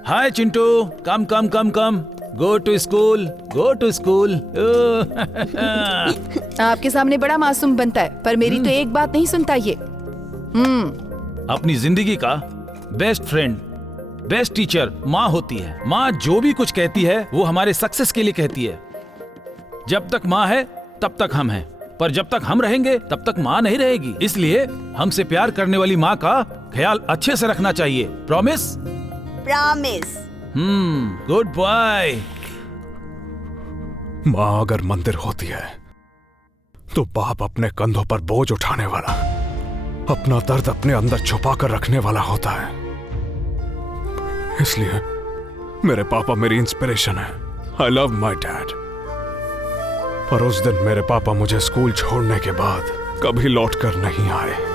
Hi Chintu, come come come come, go to school, go to school. आपके सामने बड़ा मासूम बनता है, पर मेरी तो एक बात नहीं सुनता ये। अपनी जिंदगी का बेस्ट फ्रेंड, बेस्ट टीचर माँ होती है। माँ जो भी कुछ कहती है वो हमारे सक्सेस के लिए कहती है। जब तक माँ है तब तक हम हैं, पर जब तक हम रहेंगे तब तक माँ नहीं रहेगी। इसलिए हमसे प्यार करने वाली माँ का ख्याल अच्छे से रखना चाहिए। प्रॉमिस? प्रॉमिस। Good boy. माँ अगर मंदिर होती है तो बाप अपने कंधों पर बोझ उठाने वाला, अपना दर्द अपने अंदर छुपा कर रखने वाला होता है। इसलिए मेरे पापा मेरी इंस्पिरेशन है। I love my dad. पर उस दिन मेरे पापा मुझे स्कूल छोड़ने के बाद कभी लौट कर नहीं आए।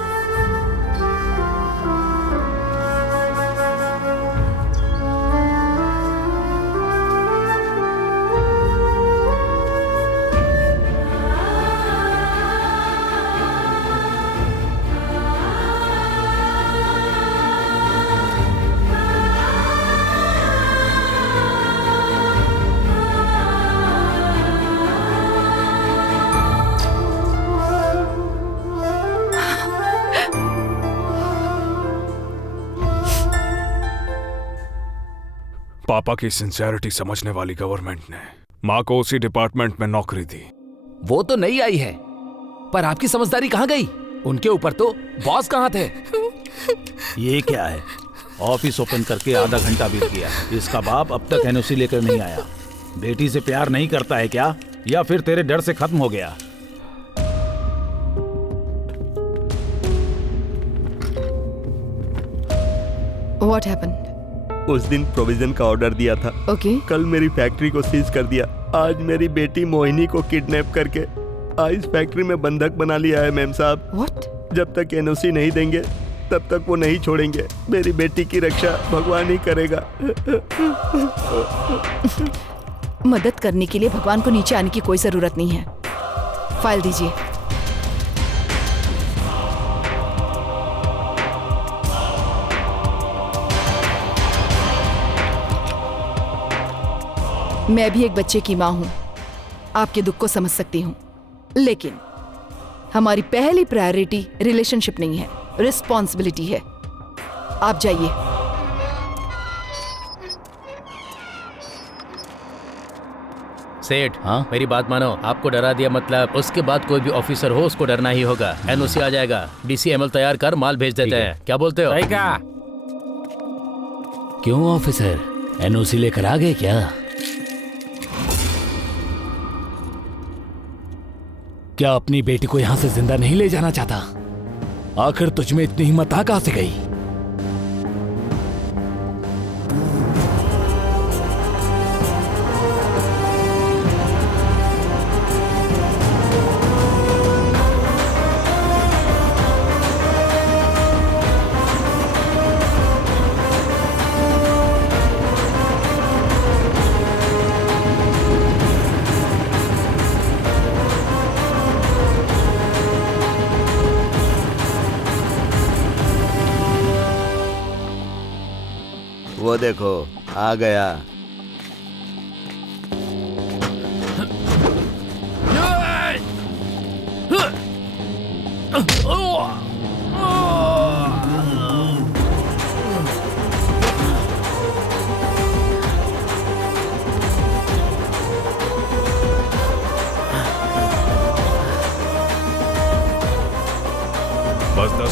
पापा की सिंसियरिटी समझने वाली गवर्नमेंट ने माँ को उसी डिपार्टमेंट में नौकरी दी। वो तो नहीं आई है, पर आपकी समझदारी कहाँ गई? उनके ऊपर तो बॉस कहाँ थे? ये क्या है? ऑफिस ओपन करके आधा घंटा बीत गया, इसका बाप अब तक एनओसी लेकर नहीं आया। बेटी से प्यार नहीं करता है क्या, या फिर तेरे डर से खत्म हो गया? What happened? उस दिन प्रोविजन का ऑर्डर दिया था। Okay. कल मेरी फैक्ट्री को सीज कर दिया। आज मेरी बेटी मोहिनी को किडनैप करके आइस फैक्ट्री में बंधक बना लिया है मैम साहब। What? जब तक एनओसी नहीं देंगे तब तक वो नहीं छोड़ेंगे। मेरी बेटी की रक्षा भगवान ही करेगा। मदद करने के लिए भगवान को नीचे आने की कोई जरूरत नहीं है। फाइल दीजिए। मैं भी एक बच्चे की माँ हूँ, आपके दुख को समझ सकती हूँ, लेकिन हमारी पहली प्रायोरिटी रिलेशनशिप नहीं है, रिस्पॉन्सिबिलिटी है। आप जाइए। सेठ, हाँ मेरी बात मानो। आपको डरा दिया मतलब उसके बाद कोई भी ऑफिसर हो उसको डरना ही होगा। एनओसी आ जाएगा, डीसीएमएल तैयार कर, माल भेज देते हैं। क्या बोलते हो? क्यों ऑफिसर, एनओसी लेकर आ गए क्या? क्या अपनी बेटी को यहां से जिंदा नहीं ले जाना चाहता? आखिर तुझमें इतनी हिम्मत कहां से गई? वो देखो आ गया।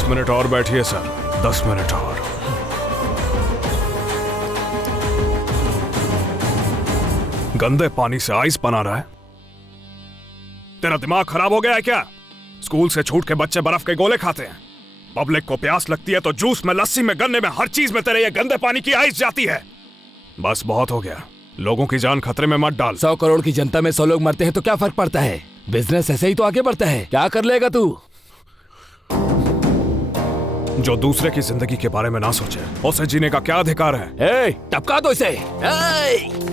मिनट और बैठिए सर, 10 मिनट और। गंदे पानी से आइस बना रहा है? तेरा दिमाग खराब हो गया है क्या? स्कूल से छूट के बच्चे बर्फ के गोले खाते हैं। पब्लिक को प्यास लगती है तो जूस में, लस्सी में, गन्ने में, हर चीज में तेरे ये गंदे पानी की आइस जाती है। बस बहुत हो गया, लोगों की जान खतरे में मत डाल। 100 करोड़ की जनता में 100 लोग मरते हैं तो क्या फर्क पड़ता है? बिजनेस ऐसे ही तो आगे बढ़ता है। क्या कर लेगा तू? जो दूसरे की जिंदगी के बारे में ना सोचे, उसे जीने का क्या अधिकार है? टपका दो इसे।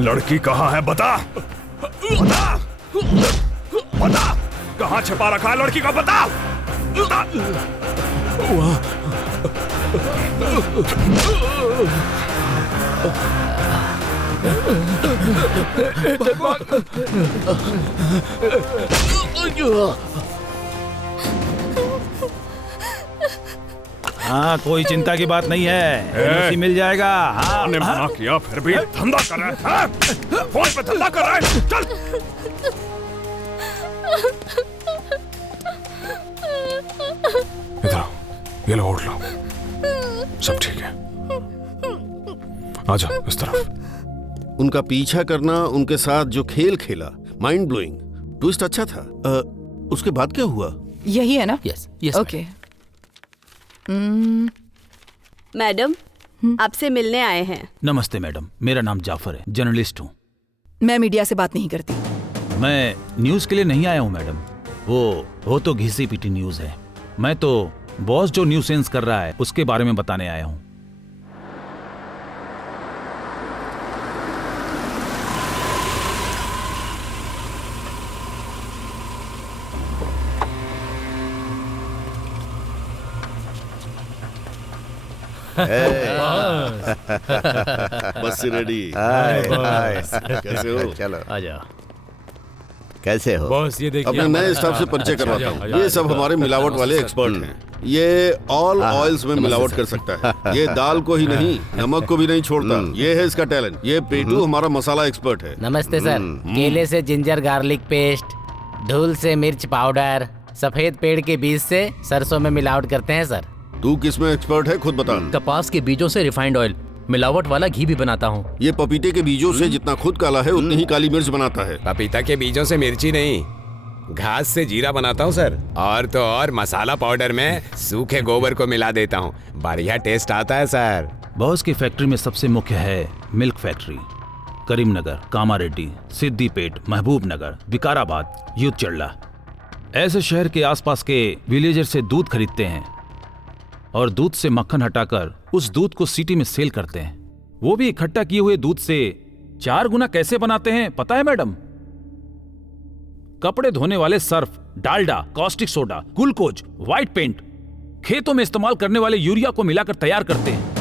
लड़की कहाँ है? बता बता बता, कहाँ छिपा रखा है लड़की का? बता, बता। हाँ, कोई चिंता की बात नहीं है, एनओसी मिल जाएगा। हाँ, ने मना किया फिर भी धंधा कर रहा है, हाँ? फोन पे धंधा कर रहा है। चल इधर आओ, ये लो, ओढ़ लो, सब ठीक है। आजा इस तरफ। उनका पीछा करना, उनके साथ जो खेल खेला, माइंड ब्लोइंग, ट्विस्ट अच्छा था। उसके बाद क्या हुआ? यही है ना? Yes yes. ओके। मैडम, आपसे मिलने आए हैं। नमस्ते मैडम, मेरा नाम जाफर है, जर्नलिस्ट हूँ। मैं मीडिया से बात नहीं करती। मैं न्यूज के लिए नहीं आया हूँ मैडम, वो तो घिसी पीटी न्यूज है। मैं तो बॉस जो न्यूज सेंस कर रहा है उसके बारे में बताने आया हूँ। बस रेडी। कैसे हो? चलो आजा। कैसे हो? बॉस ये देखिए, अपने नए स्टाफ से परिचय करवाता हूँ। ये सब हमारे मिलावट वाले एक्सपर्ट हैं। ये ऑल ऑयल्स में मिलावट कर सकता है। ये दाल को ही नहीं, नमक को भी नहीं छोड़ता। ये है इसका टैलेंट। ये पेटू हमारा मसाला एक्सपर्ट है। नमस्ते सर। केले से जिंजर गार्लिक पेस्ट, धूल से मिर्च पाउडर, सफेद पेड़ के बीज से सरसों में मिलावट करते हैं सर। तू किस में एक्सपर्ट है खुद बता। कपास के बीजों से रिफाइंड ऑयल, मिलावट वाला घी भी बनाता हूँ। ये पपीते के बीजों से जितना खुद काला है उतनी ही काली मिर्च बनाता है। पपीता के बीजों से मिर्ची नहीं, घास से जीरा बनाता हूँ सर। और तो और मसाला पाउडर में सूखे गोबर को मिला देता हूँ, बढ़िया टेस्ट आता है सर। बॉस की फैक्ट्री में सबसे मुख्य है मिल्क फैक्ट्री। करीमनगर, कामारेड्डी, सिद्दीपेट, महबूब नगर, विकाराबाद, यूथ चल्ला, ऐसे शहर के आसपास के विलेजर से दूध खरीदते हैं और दूध से मक्खन हटाकर उस दूध को सिटी में सेल करते हैं। वो भी इकट्ठा किए हुए दूध से 4 गुना कैसे बनाते हैं पता है मैडम? कपड़े धोने वाले Surf, Dalda, caustic soda, glucose, white paint, खेतों में इस्तेमाल करने वाले यूरिया को मिलाकर तैयार करते हैं।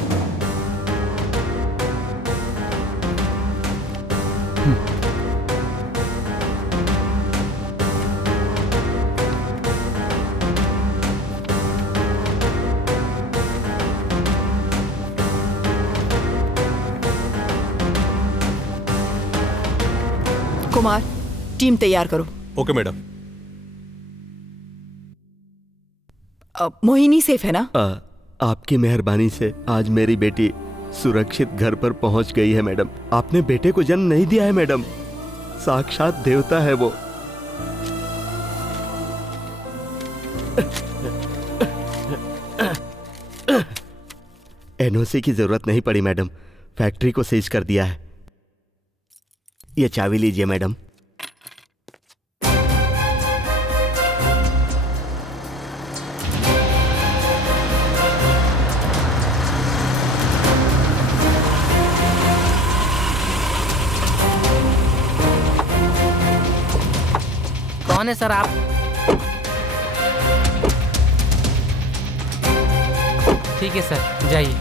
कुमार, टीम तैयार करो। Okay madam. मोहिनी सेफ है ना? आपकी मेहरबानी से आज मेरी बेटी सुरक्षित घर पर पहुंच गई है मैडम। आपने बेटे को जन्म नहीं दिया है मैडम, साक्षात देवता है वो। एनओसी की जरूरत नहीं पड़ी मैडम, फैक्ट्री को सीज कर दिया है। ये चाबी लीजिए मैडम। कौन है सर आप? ठीक है सर, जाइए।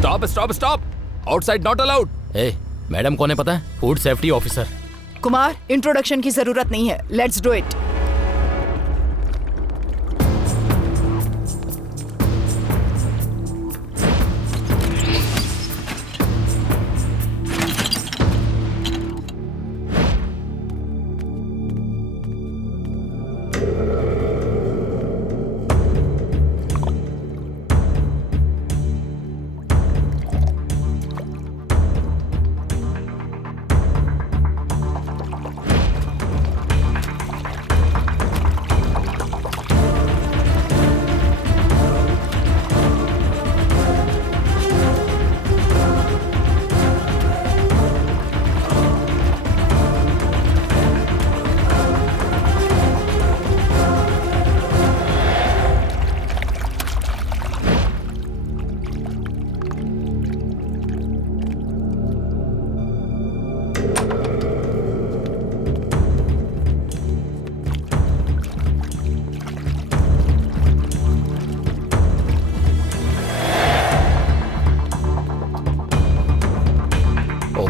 Stop stop stop, outside not allowed. Madam कौन है पता है? Food safety officer. Kumar, introduction की जरूरत नहीं है, let's do it.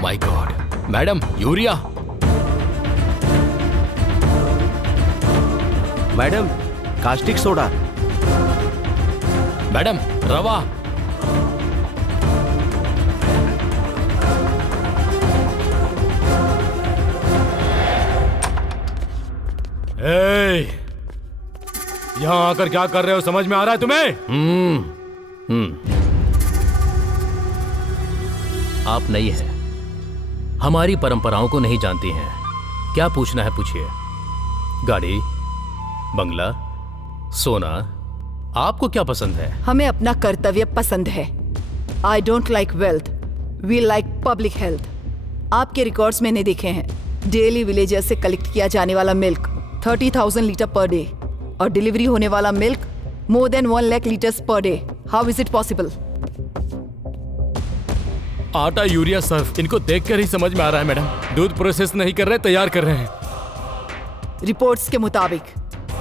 My God, madam urea. Madam caustic soda. Madam रवा। यहाँ आकर क्या कर रहे हो, समझ में आ रहा है तुम्हें? आप नई हैं, हमारी परंपराओं को नहीं जानती हैं। क्या पूछना है पूछिए। गाड़ी, बंगला, सोना, आपको क्या पसंद है? हमें अपना कर्तव्य पसंद है। I don't like wealth, we like public health. आपके रिकॉर्ड्स मैंने देखे हैं। डेली विलेजर्स से कलेक्ट किया जाने वाला मिल्क 30,000 लीटर पर डे और डिलीवरी होने वाला milk more than 1 lakh litres per day. How is it possible? आटा, यूरिया, सर्फ, इनको देखकर ही समझ में आ रहा है मैडम। दूध प्रोसेस नहीं कर रहे, तैयार कर रहे हैं। रिपोर्ट्स के मुताबिक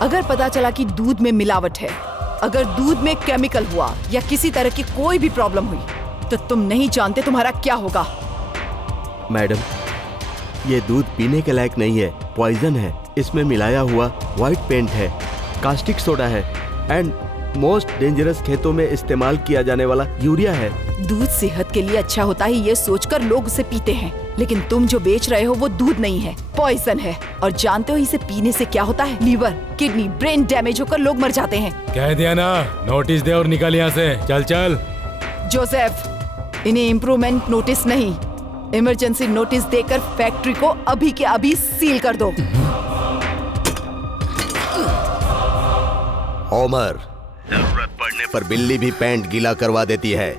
अगर पता चला कि दूध में मिलावट है, अगर दूध में केमिकल हुआ या किसी तरह की कोई भी प्रॉब्लम हुई, तो तुम नहीं जानते तुम्हारा क्या होगा। मैडम, ये दूध पीने के लायक नहीं है, पॉइजन है। इसमें मिलाया हुआ व्हाइट पेंट है, कास्टिक सोडा है एंड मोस्ट डेंजरस खेतों में इस्तेमाल किया जाने वाला यूरिया है। दूध सेहत के लिए अच्छा होता है ये सोचकर लोग उसे पीते हैं, लेकिन तुम जो बेच रहे हो वो दूध नहीं है, पॉइजन है। और जानते हो इसे पीने से क्या होता है? लीवर, किडनी, ब्रेन डैमेज होकर लोग मर जाते हैं। कह दिया ना, नोटिस दे और निकल यहाँ से। चल चल। जोसेफ, इन्हें इम्प्रूवमेंट नोटिस नहीं, इमरजेंसी नोटिस देकर फैक्ट्री को अभी के अभी सील कर दो। होमर, जरूरत पड़ने पर बिल्ली भी पैंट गीला करवा देती है।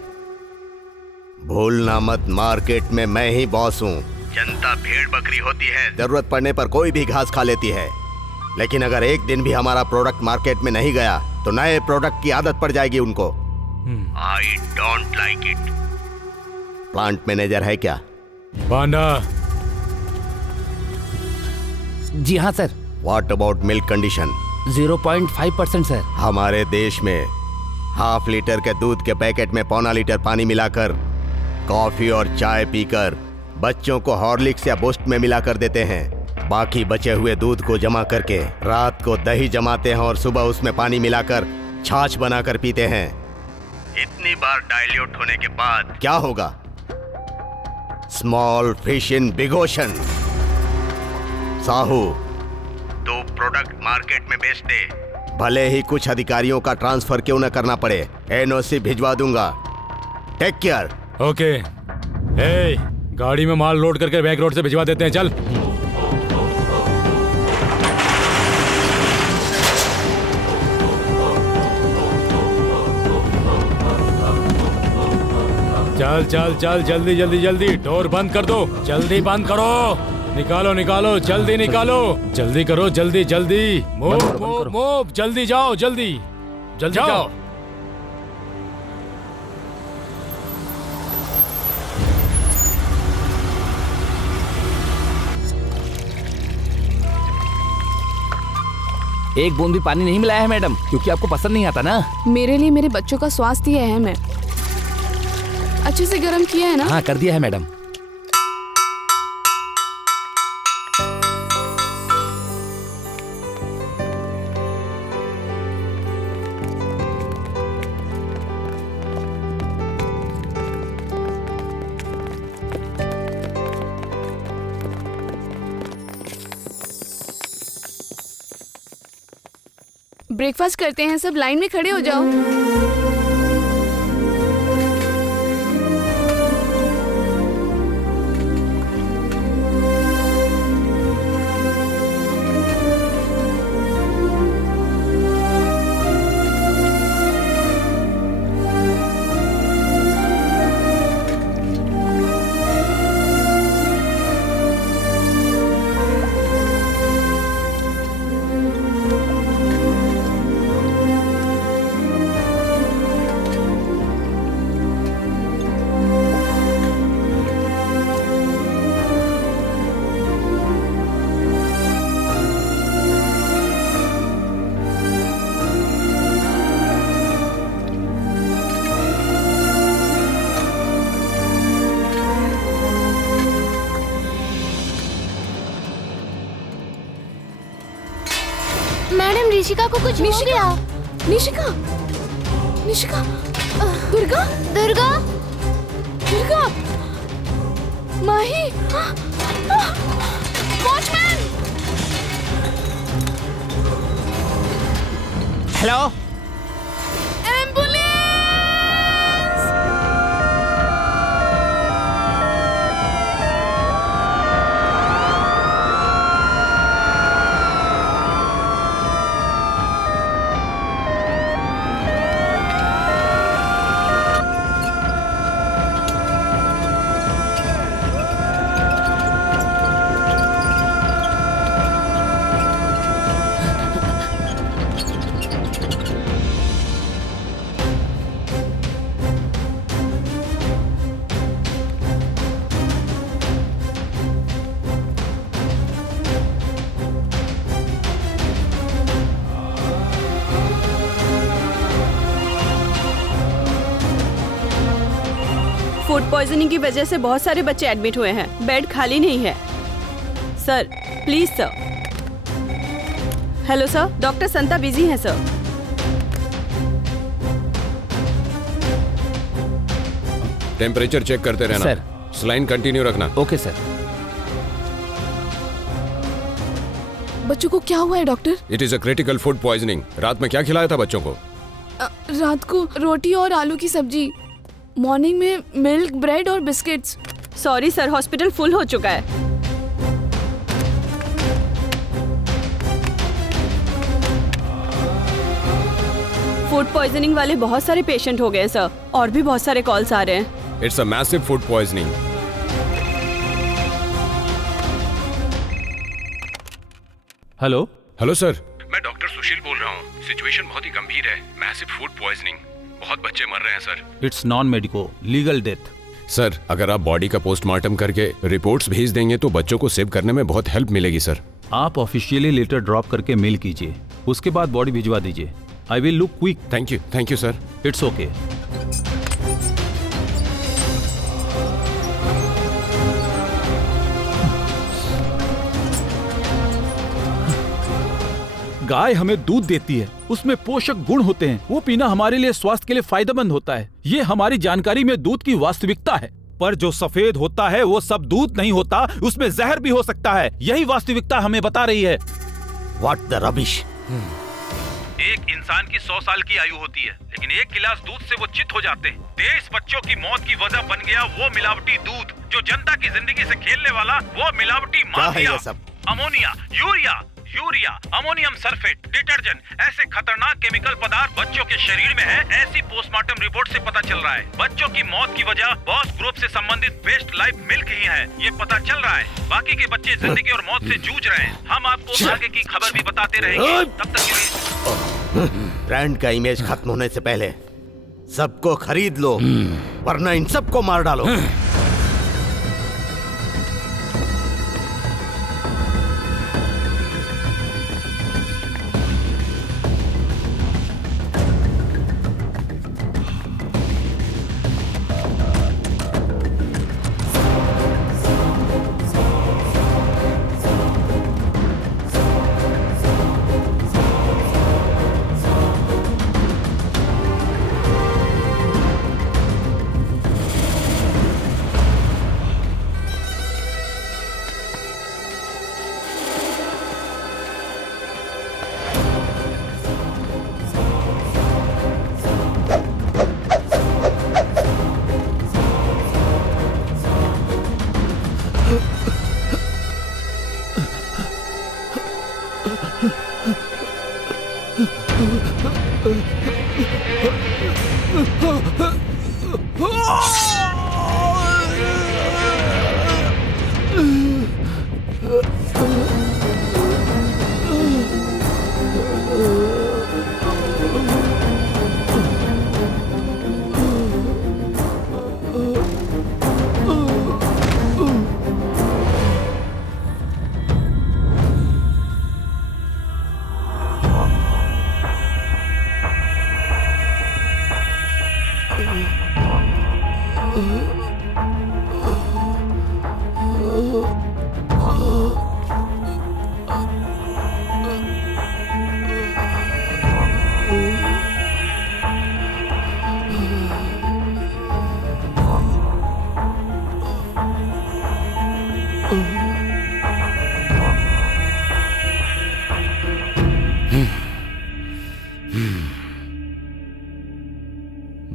भूलना मत, मार्केट में मैं ही बॉस हूँ। जनता भेड़ बकरी होती है, जरूरत पड़ने पर कोई भी घास खा लेती है, लेकिन अगर एक दिन भी हमारा प्रोडक्ट मार्केट में नहीं गया तो नए प्रोडक्ट की आदत पड़ जाएगी उनको। आई don't like it. Plant manager है क्या? पांडा। जी हाँ sir. What about milk condition? 0.5% sir. हमारे देश में हाफ लीटर के दूध के पैकेट में पौना लीटर पानी मिलाकर कॉफी और चाय पीकर बच्चों को हॉर्लिक्स या बूस्ट में मिलाकर देते हैं। बाकी बचे हुए दूध को जमा करके रात को दही जमाते हैं और सुबह उसमें पानी मिलाकर छाछ बनाकर पीते हैं। इतनी बार डाइल्यूट होने के बाद क्या होगा? Small fish in big ocean. Sahu, तो प्रोडक्ट मार्केट में बेच दे, भले ही कुछ अधिकारियों का ट्रांसफर क्यों न करना पड़े। एनओसी भिजवा दूंगा। Take care. ओके। ए, गाड़ी में माल लोड करके बैक रोड से भिजवा देते हैं। चल चल चल चल, जल्दी जल्दी जल्दी, डोर बंद कर दो, जल्दी बंद करो, निकालो निकालो, जल्दी निकालो, जल्दी करो, जल्दी जल्दी, मूव मूव मूव, जल्दी जाओ, जल्दी जल्दी जाओ। एक बूंद भी पानी नहीं मिलाया है मैडम, क्योंकि आपको पसंद नहीं आता ना। मेरे लिए मेरे बच्चों का स्वास्थ्य अहम है। अच्छे से गर्म किया है ना? हाँ कर दिया है मैडम। ब्रेकफास्ट करते हैं, सब लाइन में खड़े हो जाओ। मैडम, ऋषिका को कुछ हो गया। Nishika, Nishika, Durga, Durga, Durga, Mahi, watchman. Hello, ambulance. Food poisoning की वजह से बहुत सारे बच्चे एडमिट हुए हैं। बेड खाली नहीं है। Sir please sir. Hello sir, doctor Santa busy हैं सर। टेम्परेचर चेक करते रहना सर। सलाइन कंटिन्यू रखना। Okay sir. बच्चों को क्या हुआ है doctor? It is a critical food poisoning. रात में क्या खिलाया था बच्चों को? रात को रोटी और आलू की सब्जी, मॉर्निंग में मिल्क, ब्रेड और biscuits. Sorry sir, hospital full हो चुका है। फूड पॉइजनिंग वाले बहुत सारे पेशेंट हो गए सर, और भी बहुत सारे कॉल्स आ रहे हैं। It's a massive food poisoning. Hello hello sir, मैं डॉक्टर सुशील बोल रहा हूँ। सिचुएशन बहुत ही गंभीर है, मैसिव फूड पॉइजनिंग, बहुत बच्चे मर रहे हैं sir. It's non medico legal death. Sir अगर आप बॉडी का पोस्टमार्टम करके रिपोर्ट्स भेज देंगे तो बच्चों को सेव करने में बहुत हेल्प मिलेगी सर। आप ऑफिशियली लेटर ड्रॉप करके मेल कीजिए, उसके बाद बॉडी भिजवा दीजिए। I will look quick. Thank you sir. It's okay. गाय हमें दूध देती है, उसमें पोषक गुण होते हैं, वो पीना हमारे लिए स्वास्थ्य के लिए फायदेमंद होता है। ये हमारी जानकारी में दूध की वास्तविकता है, पर जो सफेद होता है वो सब दूध नहीं होता, उसमें जहर भी हो सकता है। यही वास्तविकता हमें बता रही है। What the rubbish? एक इंसान की 100 साल की आयु होती है, लेकिन एक गिलास दूध से वो चित हो जाते हैं। 23 बच्चों की मौत की वजह बन गया वो मिलावटी दूध, जो जनता की जिंदगी से खेलने वाला वो मिलावटी mafia. Ammonia, urea, ammonium sulphate, detergent, ऐसे खतरनाक केमिकल पदार्थ बच्चों के शरीर में है, ऐसी पोस्टमार्टम रिपोर्ट से पता चल रहा है। बच्चों की मौत की वजह बॉस ग्रुप से संबंधित बेस्ट लाइफ मिल्क ही है, ये पता चल रहा है। बाकी के बच्चे जिंदगी और मौत से जूझ रहे हैं। हम आपको आगे की खबर भी बताते रहेंगे। तब तक के लिए ब्रांड का इमेज खत्म होने से पहले सबको खरीद लो, वरना इन सबको मार डालो।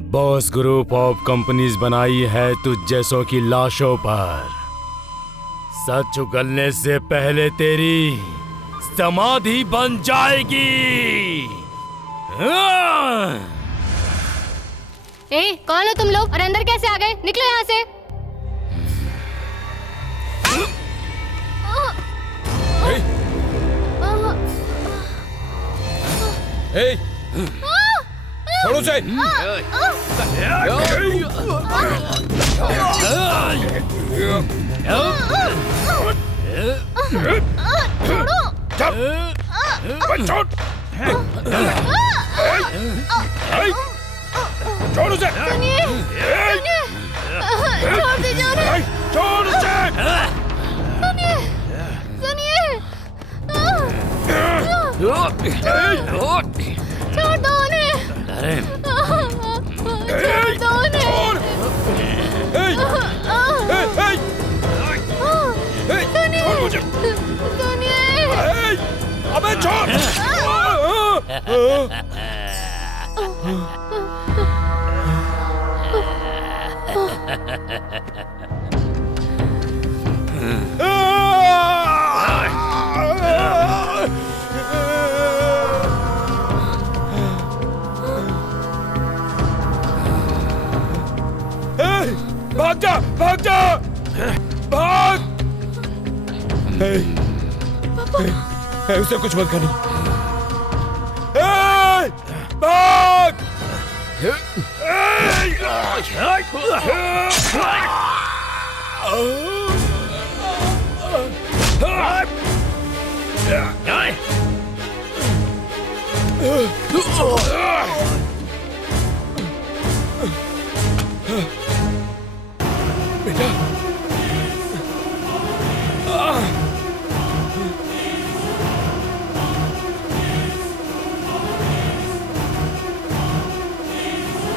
बॉस ग्रुप ऑफ कंपनीज बनाई है तुझ जैसों की लाशों पर। सच उगलने से पहले तेरी समाधि बन जाएगी। ए, कौन हो तुम लोग और अंदर कैसे आ गए? निकलो यहाँ से। छोड़ो उसे। छोड़ उसे। छोड़ दीजिए उन्हें। छोड़ उसे। छोड़ दो उन्हें। छोड़ दो उन्हें। छोड़ मुझे। अबे छोड़। उसे कुछ मत करना। भाग! बेटा,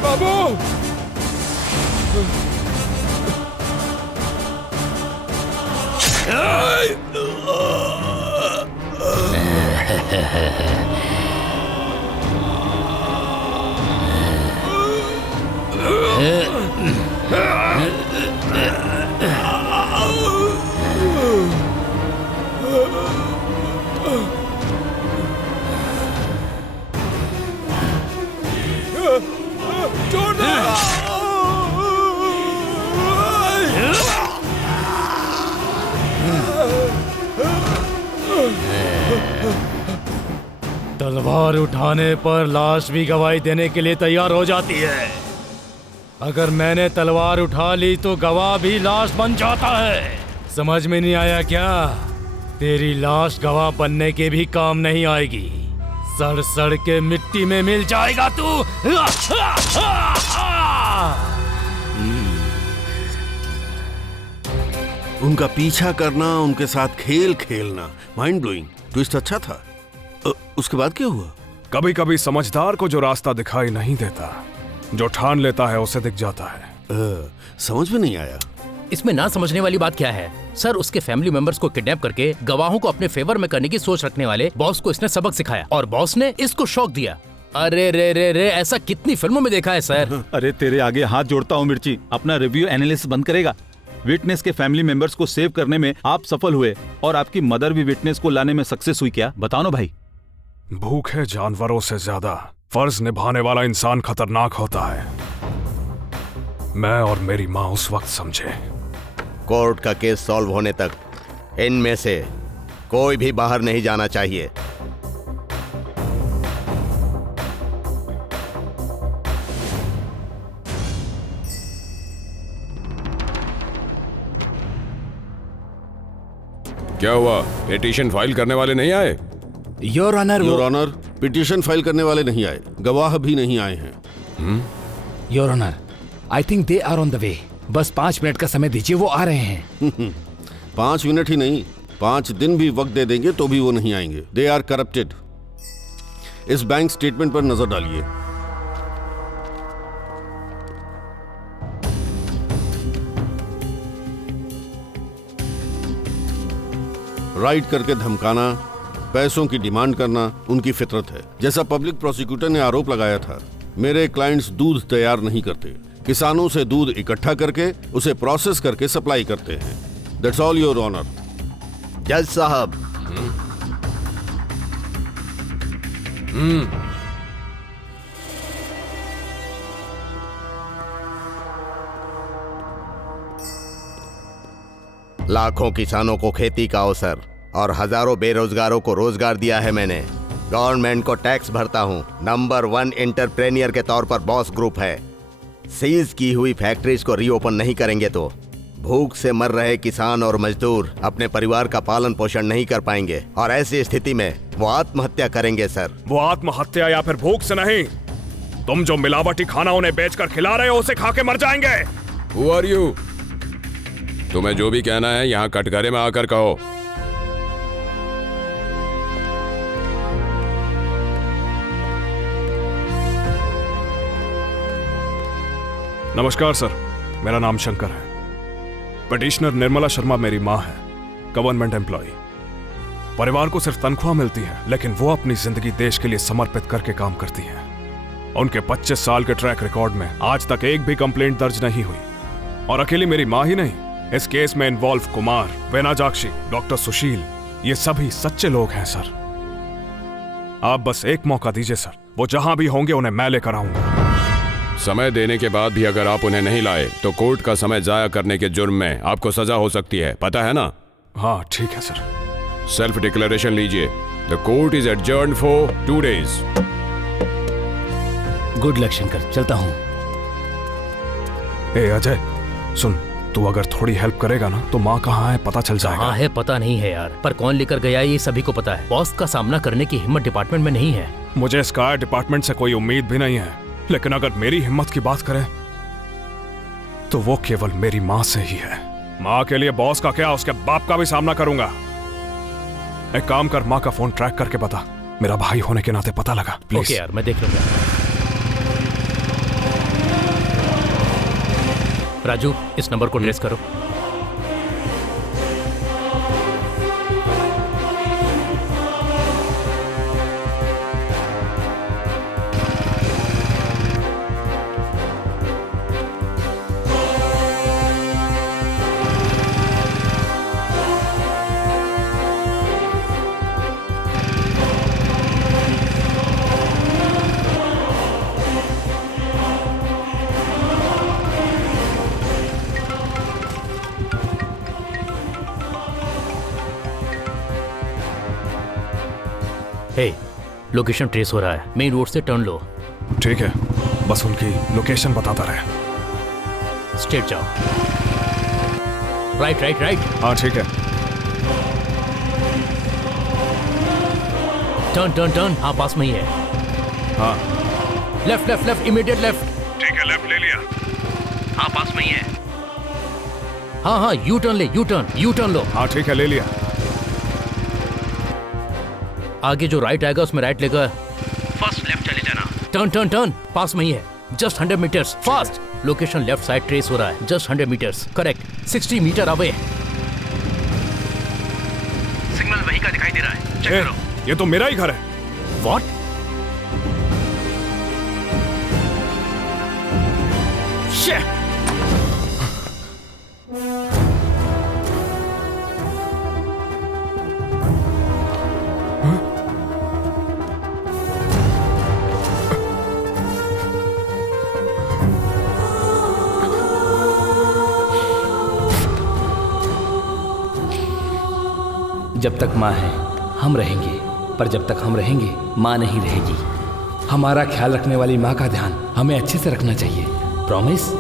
बाबू, छोड़ दो। तलवार उठाने पर लाश भी गवाही देने के लिए तैयार हो जाती है। अगर मैंने तलवार उठा ली तो गवाह भी लाश बन जाता है। समझ में नहीं आया क्या? तेरी लाश गवाह बनने के भी काम नहीं आएगी। सड़ सड़ के मिट्टी में मिल जाएगा तू। उनका पीछा करना, उनके साथ खेल खेलना, माइंड ब्लोइंग। ट्विस्ट अच्छा था। उसके बाद क्या हुआ? कभी कभी समझदार को जो रास्ता दिखाई नहीं देता, जो ठान लेता है उसे दिख जाता है। समझ में नहीं आया। इसमें ना समझने वाली बात क्या है सर? उसके फैमिली मेंबर्स को किडनैप करके गवाहों को अपने फेवर में करने की सोच रखने वाले बॉस को इसने सबक सिखाया और बॉस ने इसको शौक दिया। अरे रे रे रे, ऐसा कितनी फिल्मों में देखा है सर। अरे तेरे आगे हाथ जोड़ता हूँ मिर्ची, अपना रिव्यू एनालिसिस बंद करेगा। विटनेस के फैमिली मेंबर्स को सेव करने में आप सफल हुए और आपकी मदर भी विटनेस को लाने में सक्सेस हुई क्या? बताओ ना भाई। भूखे जानवरों से ज्यादा फर्ज निभाने वाला इंसान खतरनाक होता है। मैं और मेरी माँ उस वक्त समझे। कोर्ट का केस सॉल्व होने तक इनमें से कोई भी बाहर नहीं जाना चाहिए। क्या हुआ? पिटीशन फाइल करने वाले नहीं आए? Your honour, your honour, petition file करने वाले नहीं आए, गवाह भी नहीं आए हैं। Your honour, I think they are on the way. बस 5 मिनट का समय दीजिए, वो आ रहे हैं। 5 मिनट ही नहीं, 5 दिन भी वक्त दे देंगे तो भी वो नहीं आएंगे। They are corrupted. इस बैंक स्टेटमेंट पर नजर डालिए। राइट करके धमकाना, पैसों की डिमांड करना उनकी फितरत है। जैसा पब्लिक प्रोसिक्यूटर ने आरोप लगाया था, मेरे क्लाइंट्स दूध तैयार नहीं करते, किसानों से दूध इकट्ठा करके उसे प्रोसेस करके सप्लाई करते हैं। That's all your honour. जज साहब, लाखों किसानों को खेती का अवसर और हजारों बेरोजगारों को रोजगार दिया है मैंने। गवर्नमेंट को टैक्स भरता हूँ। नंबर 1 एंटरप्रेन्योर के तौर पर बॉस ग्रुप है। सीज की हुई फैक्ट्रीज को रीओपन नहीं करेंगे तो भूख से मर रहे किसान और मजदूर अपने परिवार का पालन पोषण नहीं कर पाएंगे और ऐसी स्थिति में वो आत्महत्या करेंगे सर। वो आत्महत्या या फिर भूख से नहीं, तुम जो मिलावटी खाना उन्हें बेचकर खिला रहे हो उसे खा के मर जाएंगे। Who are you? तुम्हें जो भी कहना है यहाँ कटघरे में आकर कहो। नमस्कार सर, मेरा नाम शंकर है। पिटिशनर निर्मला शर्मा मेरी माँ है, गवर्नमेंट एम्प्लॉय। परिवार को सिर्फ तनख्वाह मिलती है, लेकिन वो अपनी जिंदगी देश के लिए समर्पित करके काम करती है। उनके 25 साल के ट्रैक रिकॉर्ड में आज तक एक भी कंप्लेंट दर्ज नहीं हुई। और अकेली मेरी माँ ही नहीं, इस केस में इन्वॉल्व कुमार, वेनाजाक्षी, डॉक्टर सुशील, ये सभी सच्चे लोग हैं सर। आप बस एक मौका दीजिए सर, वो जहां भी होंगे उन्हें मैं लेकर आऊंगा। समय देने के बाद भी अगर आप उन्हें नहीं लाए तो कोर्ट का समय जाया करने के जुर्म में आपको सजा हो सकती है, पता है ना? हाँ ठीक है सर। सेल्फ डिक्लेरेशन लीजिए। The court is adjourned for 2 days। Good luck Shankar, चलता हूँ। ए अजय सुन, तू अगर थोड़ी हेल्प करेगा ना तो माँ कहाँ है पता चल जाएगा। कहाँ है पता नहीं है यार, पर कौन लेकर गया ये सभी को पता है। बॉस का सामना करने की हिम्मत डिपार्टमेंट में नहीं है। मुझे स्काई डिपार्टमेंट से कोई उम्मीद भी नहीं है, लेकिन अगर मेरी हिम्मत की बात करें तो वो केवल मेरी माँ से ही है। माँ के लिए बॉस का क्या, उसके बाप का भी सामना करूंगा। एक काम कर, माँ का फोन ट्रैक करके बता, मेरा भाई होने के नाते पता लगा प्लीज। ओके यार, मैं देख लूंगा। राजू, इस नंबर को ट्रेस करो। लोकेशन ट्रेस हो रहा है, मेन रोड से टर्न लो। ठीक है, बस उनकी लोकेशन बताता रहे। स्ट्रेट जाओ। Right right right. हाँ ठीक है। Turn turn turn. हाँ पास में ही है। हाँ left left left, immediate left. ठीक है, लेफ्ट ले लिया। हाँ पास में ही है। हाँ हाँ, यू टर्न ले, यू टर्न लो। हाँ ठीक है, ले लिया। आगे जो राइट आएगा उसमें राइट लेकर फर्स्ट लेफ्ट चले जाना। टर्न टर्न टर्न, पास में ही है, just 100 metres. Fast. Location left side trace हो रहा है, just 100 metres. Correct, 60 metre away. Signal वही का दिखाई दे रहा है, चेक करो। ये तो मेरा ही घर है। व्हाट? शिट। जब तक माँ है हम रहेंगे, पर जब तक हम रहेंगे माँ नहीं रहेगी। हमारा ख्याल रखने वाली माँ का ध्यान हमें अच्छे से रखना चाहिए। प्रॉमिस?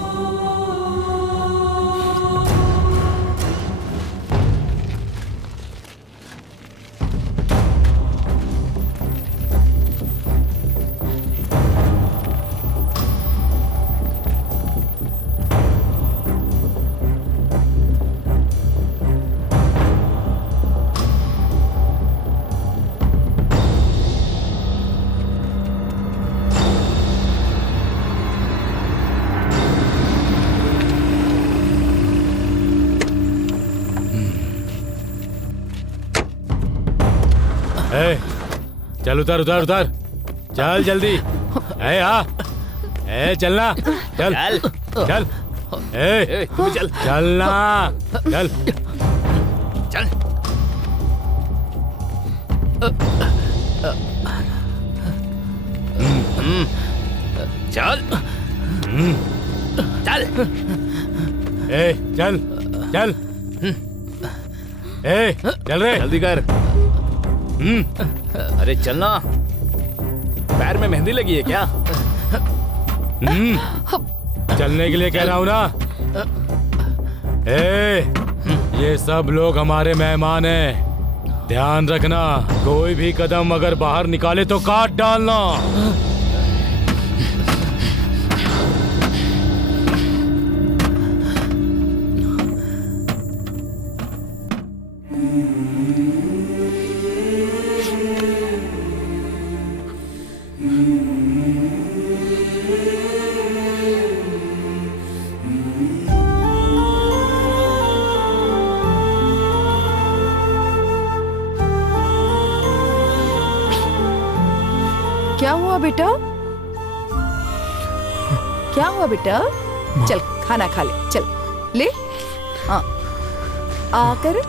चल उधर उधर उधर, चल जल्दी। चलना, चल चल। चल चलना, चल चल। चल चल। चल चल। चल रे, जल्दी कर। अरे चलना, पैर में मेहंदी लगी है क्या? चलने के लिए कह रहा हूं ना। ये सब लोग हमारे मेहमान हैं, ध्यान रखना। कोई भी कदम अगर बाहर निकाले तो काट डालना। क्या हुआ बेटा? क्या हुआ बेटा? चल खाना खा ले, चल ले। हाँ आकर।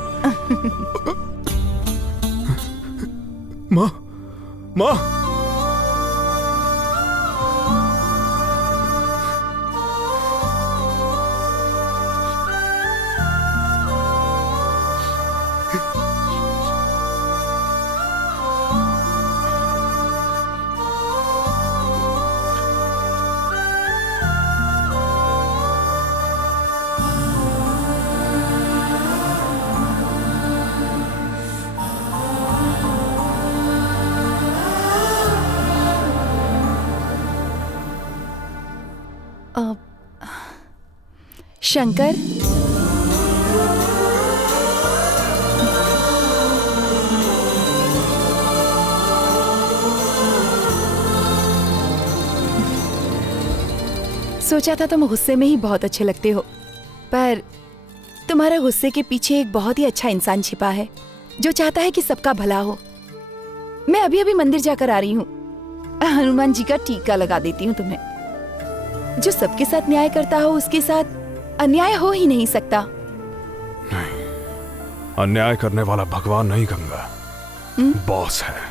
माँ, माँ। शंकर, सोचा था तुम गुस्से में ही बहुत अच्छे लगते हो, पर तुम्हारे गुस्से के पीछे एक बहुत ही अच्छा इंसान छिपा है जो चाहता है कि सबका भला हो। मैं अभी अभी मंदिर जाकर आ रही हूँ। हनुमान जी का टीका लगा देती हूँ तुम्हें। जो सबके साथ न्याय करता हो उसके साथ अन्याय हो ही नहीं सकता। नहीं, अन्याय करने वाला भगवान नहीं गंगा, बॉस है।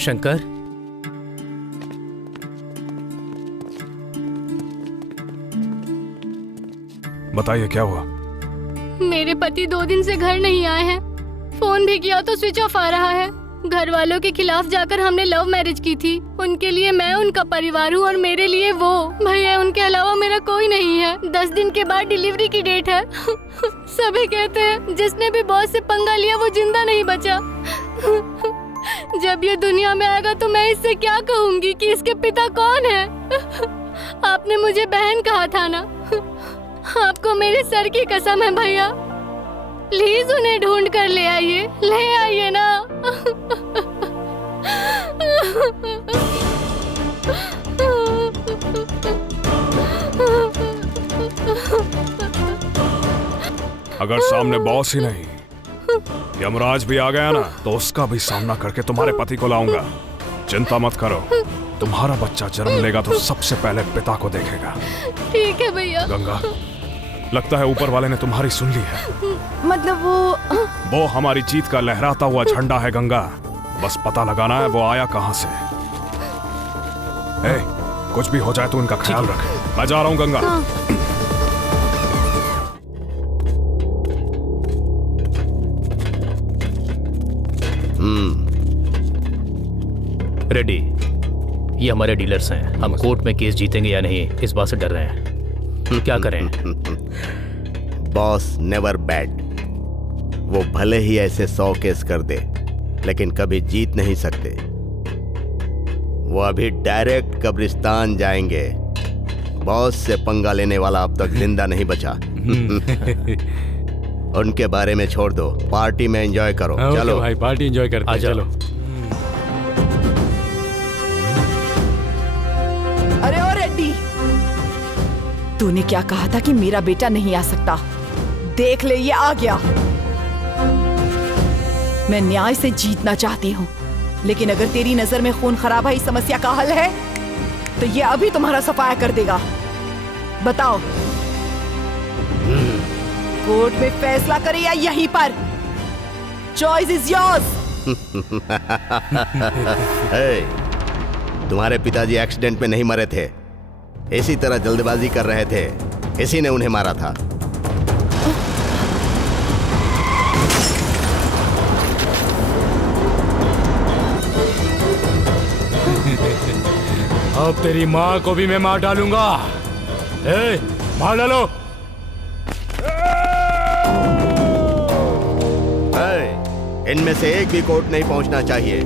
शंकर, बताइए क्या हुआ? मेरे पति 2 दिन से घर नहीं आए हैं। फोन भी किया तो स्विच ऑफ आ रहा है। घर वालों के खिलाफ जाकर हमने लव मैरिज की थी। उनके लिए मैं उनका परिवार हूँ और मेरे लिए वो। भैया, उनके अलावा मेरा कोई नहीं है। 10 दिन के बाद डिलीवरी की डेट है। सभी कहते हैं जिसने भी बॉस से पंगा लिया वो जिंदा नहीं बचा। जब ये दुनिया में आएगा तो मैं इससे क्या कहूँगी कि इसके पिता कौन है? आपने मुझे बहन कहा था ना। आपको मेरे सर की कसम है भैया, प्लीज उन्हें ढूंढ कर ले आइए ना। अगर सामने बॉस ही नहीं, यमराज भी आ गया ना, तो उसका भी सामना करके तुम्हारे पति को लाऊंगा। चिंता मत करो, तुम्हारा बच्चा जन्म लेगा तो सबसे पहले पिता को देखेगा। ठीक है भैया। गंगा, लगता है ऊपर वाले ने तुम्हारी सुन ली है। मतलब वो हमारी जीत का लहराता हुआ झंडा है गंगा। बस पता लगाना है वो आया कहां से। कुछ भी हो जाए तो उनका ख्याल रखे। मैं जा रहा हूं गंगा। रेडी, ये हमारे डीलर्स हैं। हम कोर्ट में केस जीतेंगे या नहीं इस बात से डर रहे हैं। क्या करें? Boss never bad. वो भले ही ऐसे 100 केस कर दे, लेकिन कभी जीत नहीं सकते। वो अभी डायरेक्ट कब्रिस्तान जाएंगे। बॉस से पंगा लेने वाला अब तक जिंदा नहीं बचा। उनके बारे में छोड़ दो, पार्टी में एंजॉय करो। चलो भाई, पार्टी एंजॉय करते हैं। चलो। अरे ओ रेड्डी, तूने क्या कहा था कि मेरा बेटा नहीं आ सकता? देख ले, ये आ गया। मैं न्याय से जीतना चाहती हूँ, लेकिन अगर तेरी नजर में खून खराबा ही समस्या का हल है तो ये अभी तुम्हारा सफाया कर देगा। बताओ, कोर्ट में फैसला करे या यहीं पर? Choice is yours. तुम्हारे पिताजी एक्सीडेंट में नहीं मरे थे, इसी तरह जल्दबाजी कर रहे थे, इसी ने उन्हें मारा था। अब तेरी माँ को भी मैं मार डालूंगा। मार डालो। इनमें से एक भी कोर्ट नहीं पहुंचना चाहिए।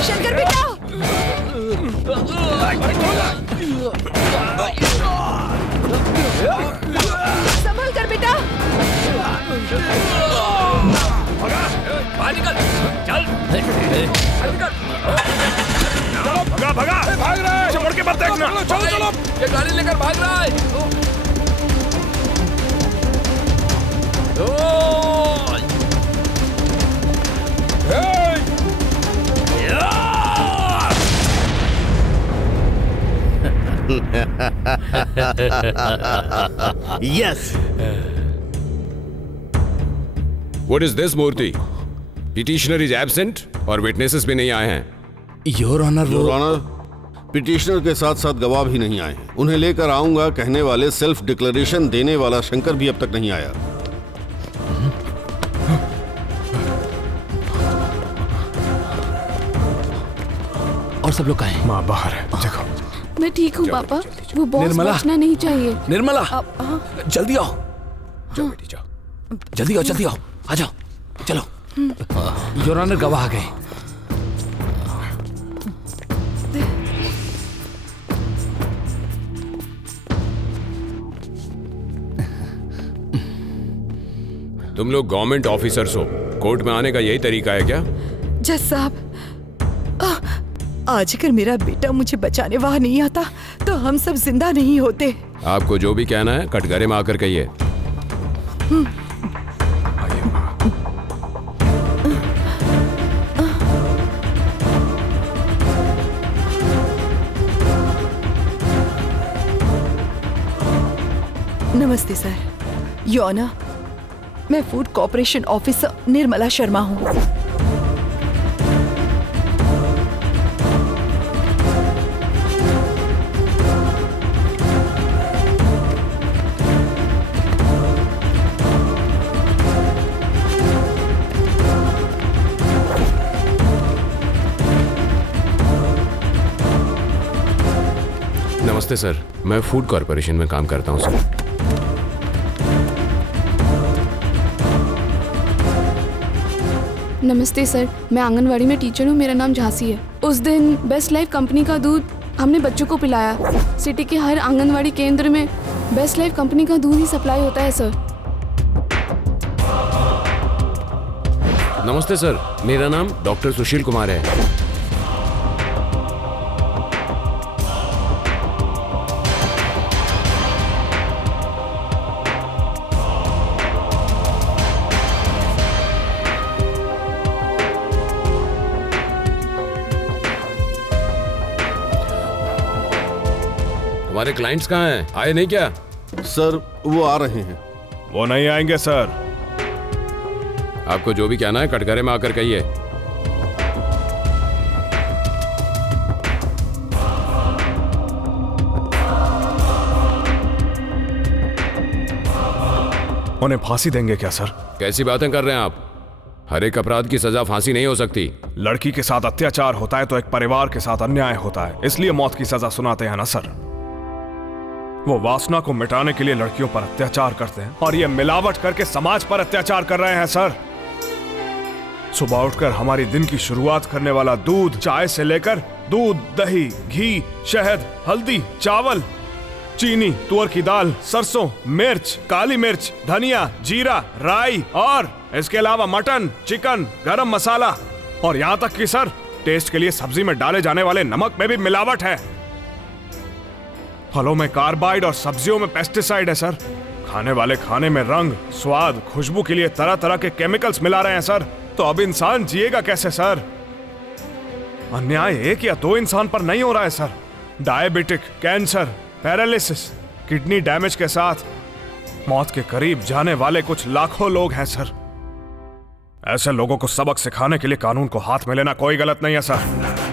शंकर बेटा, संभल कर बेटा। बाहर निकल, चल। भगा भगा, भाग रहा है। मुड़ के मत देखना। चलो चलो, ये गाड़ी लेकर भाग रहा है। Yes. What is this, Murthy? Petitioner is absent और witnesses भी नहीं आए हैं। Your honour, your honour, petitioner के साथ साथ गवाह भी नहीं आए हैं। उन्हें लेकर आऊंगा कहने वाले सेल्फ डिक्लेरेशन देने वाला शंकर भी अब तक नहीं आया। और सब लोग कहाँ हैं? माँ बाहर है, देखो। मैं ठीक हूँ पापा, वो बॉस निर्मला। बचना नहीं चाहिए। निर्मला, हाँ। जल्दी आओ। जाओ बेटी जाओ, जल्दी आओ, जल्दी आओ, आ जाओ, चलो। योर ऑनर, गवाह आ गए। तुम लोग गवर्नमेंट ऑफिसर्स हो, कोर्ट में आने का यही तरीका है क्या? जज साहब, आज अगर मेरा बेटा मुझे बचाने वहां नहीं आता तो हम सब जिंदा नहीं होते। आपको जो भी कहना है कटघरे में आकर कहिए। नमस्ते सर। योना, मैं food corporation officer Nirmala Sharma हूँ। नमस्ते सर, मैं फूड कॉर्पोरेशन में काम करता हूँ सर। नमस्ते सर, मैं आंगनवाड़ी में टीचर हूँ, मेरा नाम झांसी है। उस दिन बेस्ट लाइफ कंपनी का दूध हमने बच्चों को पिलाया। सिटी के हर आंगनवाड़ी केंद्र में बेस्ट लाइफ कंपनी का दूध ही सप्लाई होता है सर। नमस्ते सर, मेरा नाम डॉक्टर सुशील कुमार है। हमारे क्लाइंट्स कहाँ हैं? आए नहीं क्या? सर, वो आ रहे हैं। वो नहीं आएंगे सर। आपको जो भी कहना है कटघरे में आकर कहिए। उन्हें फांसी देंगे क्या सर? कैसी बातें कर रहे हैं आप? हर एक अपराध की सजा फांसी नहीं हो सकती। लड़की के साथ अत्याचार होता है तो एक परिवार के साथ अन्याय होता है, इसलिए मौत की सजा सुनाते हैं ना सर। वो वासना को मिटाने के लिए लड़कियों पर अत्याचार करते हैं और ये मिलावट करके समाज पर अत्याचार कर रहे हैं सर। सुबह उठकर हमारी दिन की शुरुआत करने वाला दूध, चाय से लेकर दूध, दही, घी, शहद, हल्दी, चावल, चीनी, तुअर की दाल, सरसों, मिर्च, काली मिर्च, धनिया, जीरा, राई और इसके अलावा मटन, चिकन, गरम मसाला और यहाँ तक कि सर टेस्ट के लिए सब्जी में डाले जाने वाले नमक में भी मिलावट है। फलों में कार्बाइड और सब्जियों में पेस्टिसाइड है सर। खाने वाले खाने में रंग, स्वाद, खुशबू के लिए तरह तरह के केमिकल्स मिला रहे हैं सर। तो अब इंसान जिएगा कैसे सर? अन्याय एक या दो इंसान पर नहीं हो रहा है sir. Diabetic, cancer, paralysis, kidney damage के साथ मौत के करीब जाने वाले कुछ लाखों लोग हैं सर। ऐसे लोगों को सबक सिखाने के लिए कानून को हाथ में लेना कोई गलत नहीं है सर।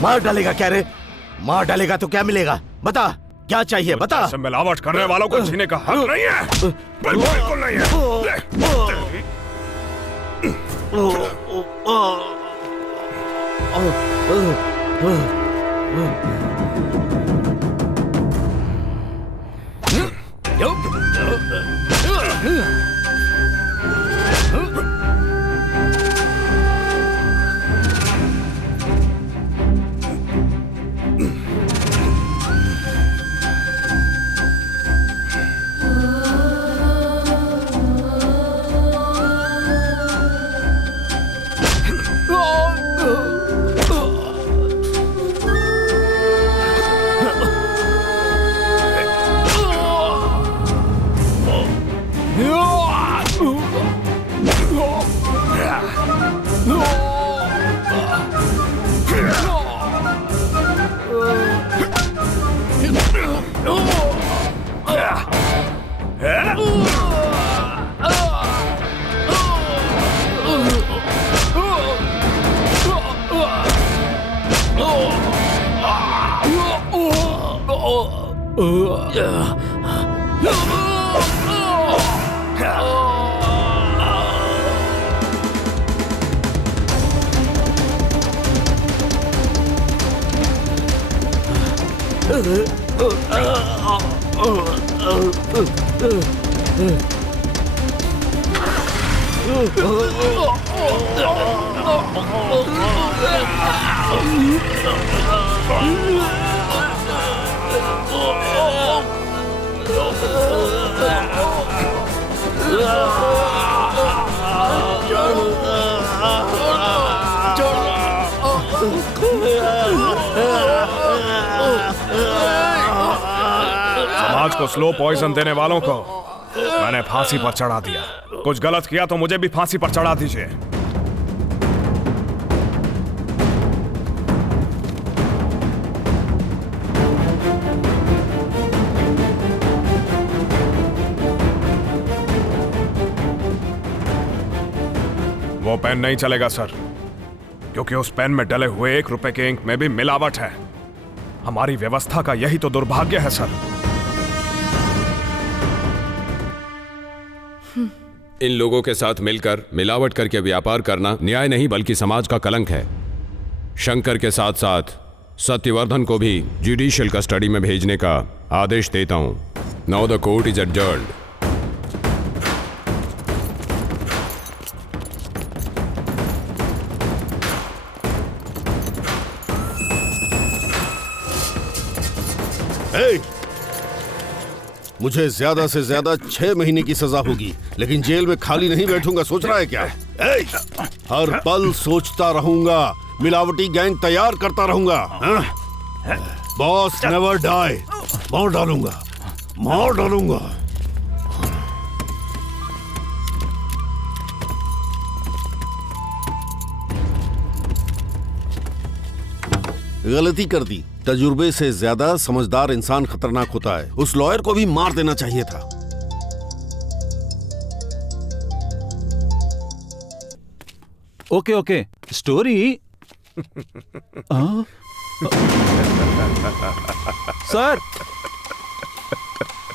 मार डालेगा क्या रे? मार डालेगा तो क्या मिलेगा? बता, क्या चाहिए बता। मिलावट करने वालों को छीने का हक नहीं है, बिल्कुल नहीं है। समाज को स्लो पॉइजन देने वालों को मैंने फांसी पर चढ़ा दिया। कुछ गलत किया तो मुझे भी फांसी पर चढ़ा दीजिए। वो पेन नहीं चलेगा सर, क्योंकि उस पेन में डले हुए 1 रुपए के इंक में भी मिलावट है। हमारी व्यवस्था का यही तो दुर्भाग्य है सर। इन लोगों के साथ मिलकर मिलावट करके व्यापार करना न्याय नहीं बल्कि समाज का कलंक है। शंकर के साथ साथ सत्यवर्धन को भी जुडिशियल कस्टडी में भेजने का आदेश देता हूं। Now the court is adjourned. मुझे ज्यादा से ज्यादा 6 महीने की सजा होगी, लेकिन जेल में खाली नहीं बैठूंगा। सोच रहा है क्या? हर पल सोचता रहूंगा, मिलावटी गैंग तैयार करता रहूंगा। Boss never die. मार डालूंगा, मार डालूंगा। गलती कर दी। तजुर्बे से ज्यादा समझदार इंसान खतरनाक होता है। उस लॉयर को भी मार देना चाहिए था। Okay okay, story sir,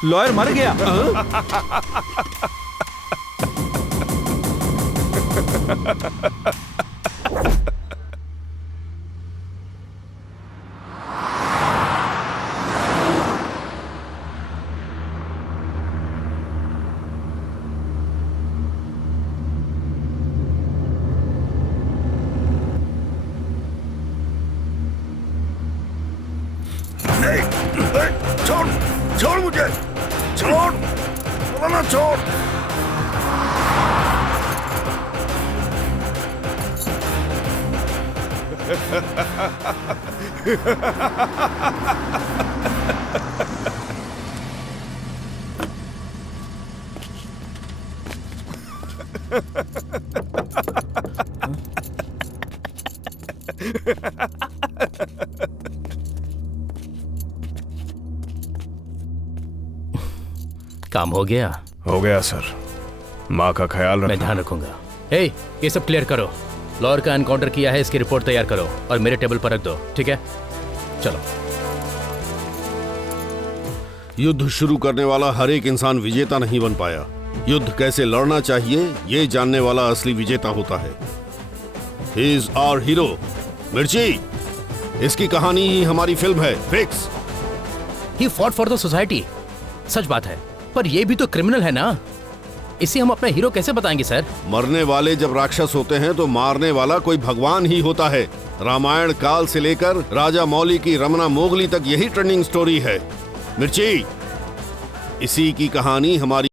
lawyer मर गया। छोड़। छोड़ मुझे, छोड़, बोला ना छोड़। काम हो गया? हो गया सर। माँ का ख्याल मैं रखना। ध्यान रखूंगा। ए, ये सब क्लियर करो। लॉयर का एनकाउंटर किया है, इसकी रिपोर्ट तैयार करो और मेरे टेबल पर रख दो, ठीक है? चलो। युद्ध शुरू करने वाला हर एक इंसान विजेता नहीं बन पाया। युद्ध कैसे लड़ना चाहिए ये जानने वाला असली विजेता होता है। He is our hero। मिर्ची, इसकी कहानी ही हमारी फिल्म है। Fix. He fought for the society। सच बात है, पर ये भी तो क्रिमिनल है ना। इसे हम अपना हीरो कैसे बताएंगे सर? मरने वाले जब राक्षस होते हैं तो मारने वाला कोई भगवान ही होता है। रामायण काल से लेकर राजा मौली की रमना मोगली तक यही ट्रेंडिंग स्टोरी है। मिर्ची, इसी की कहानी हमारी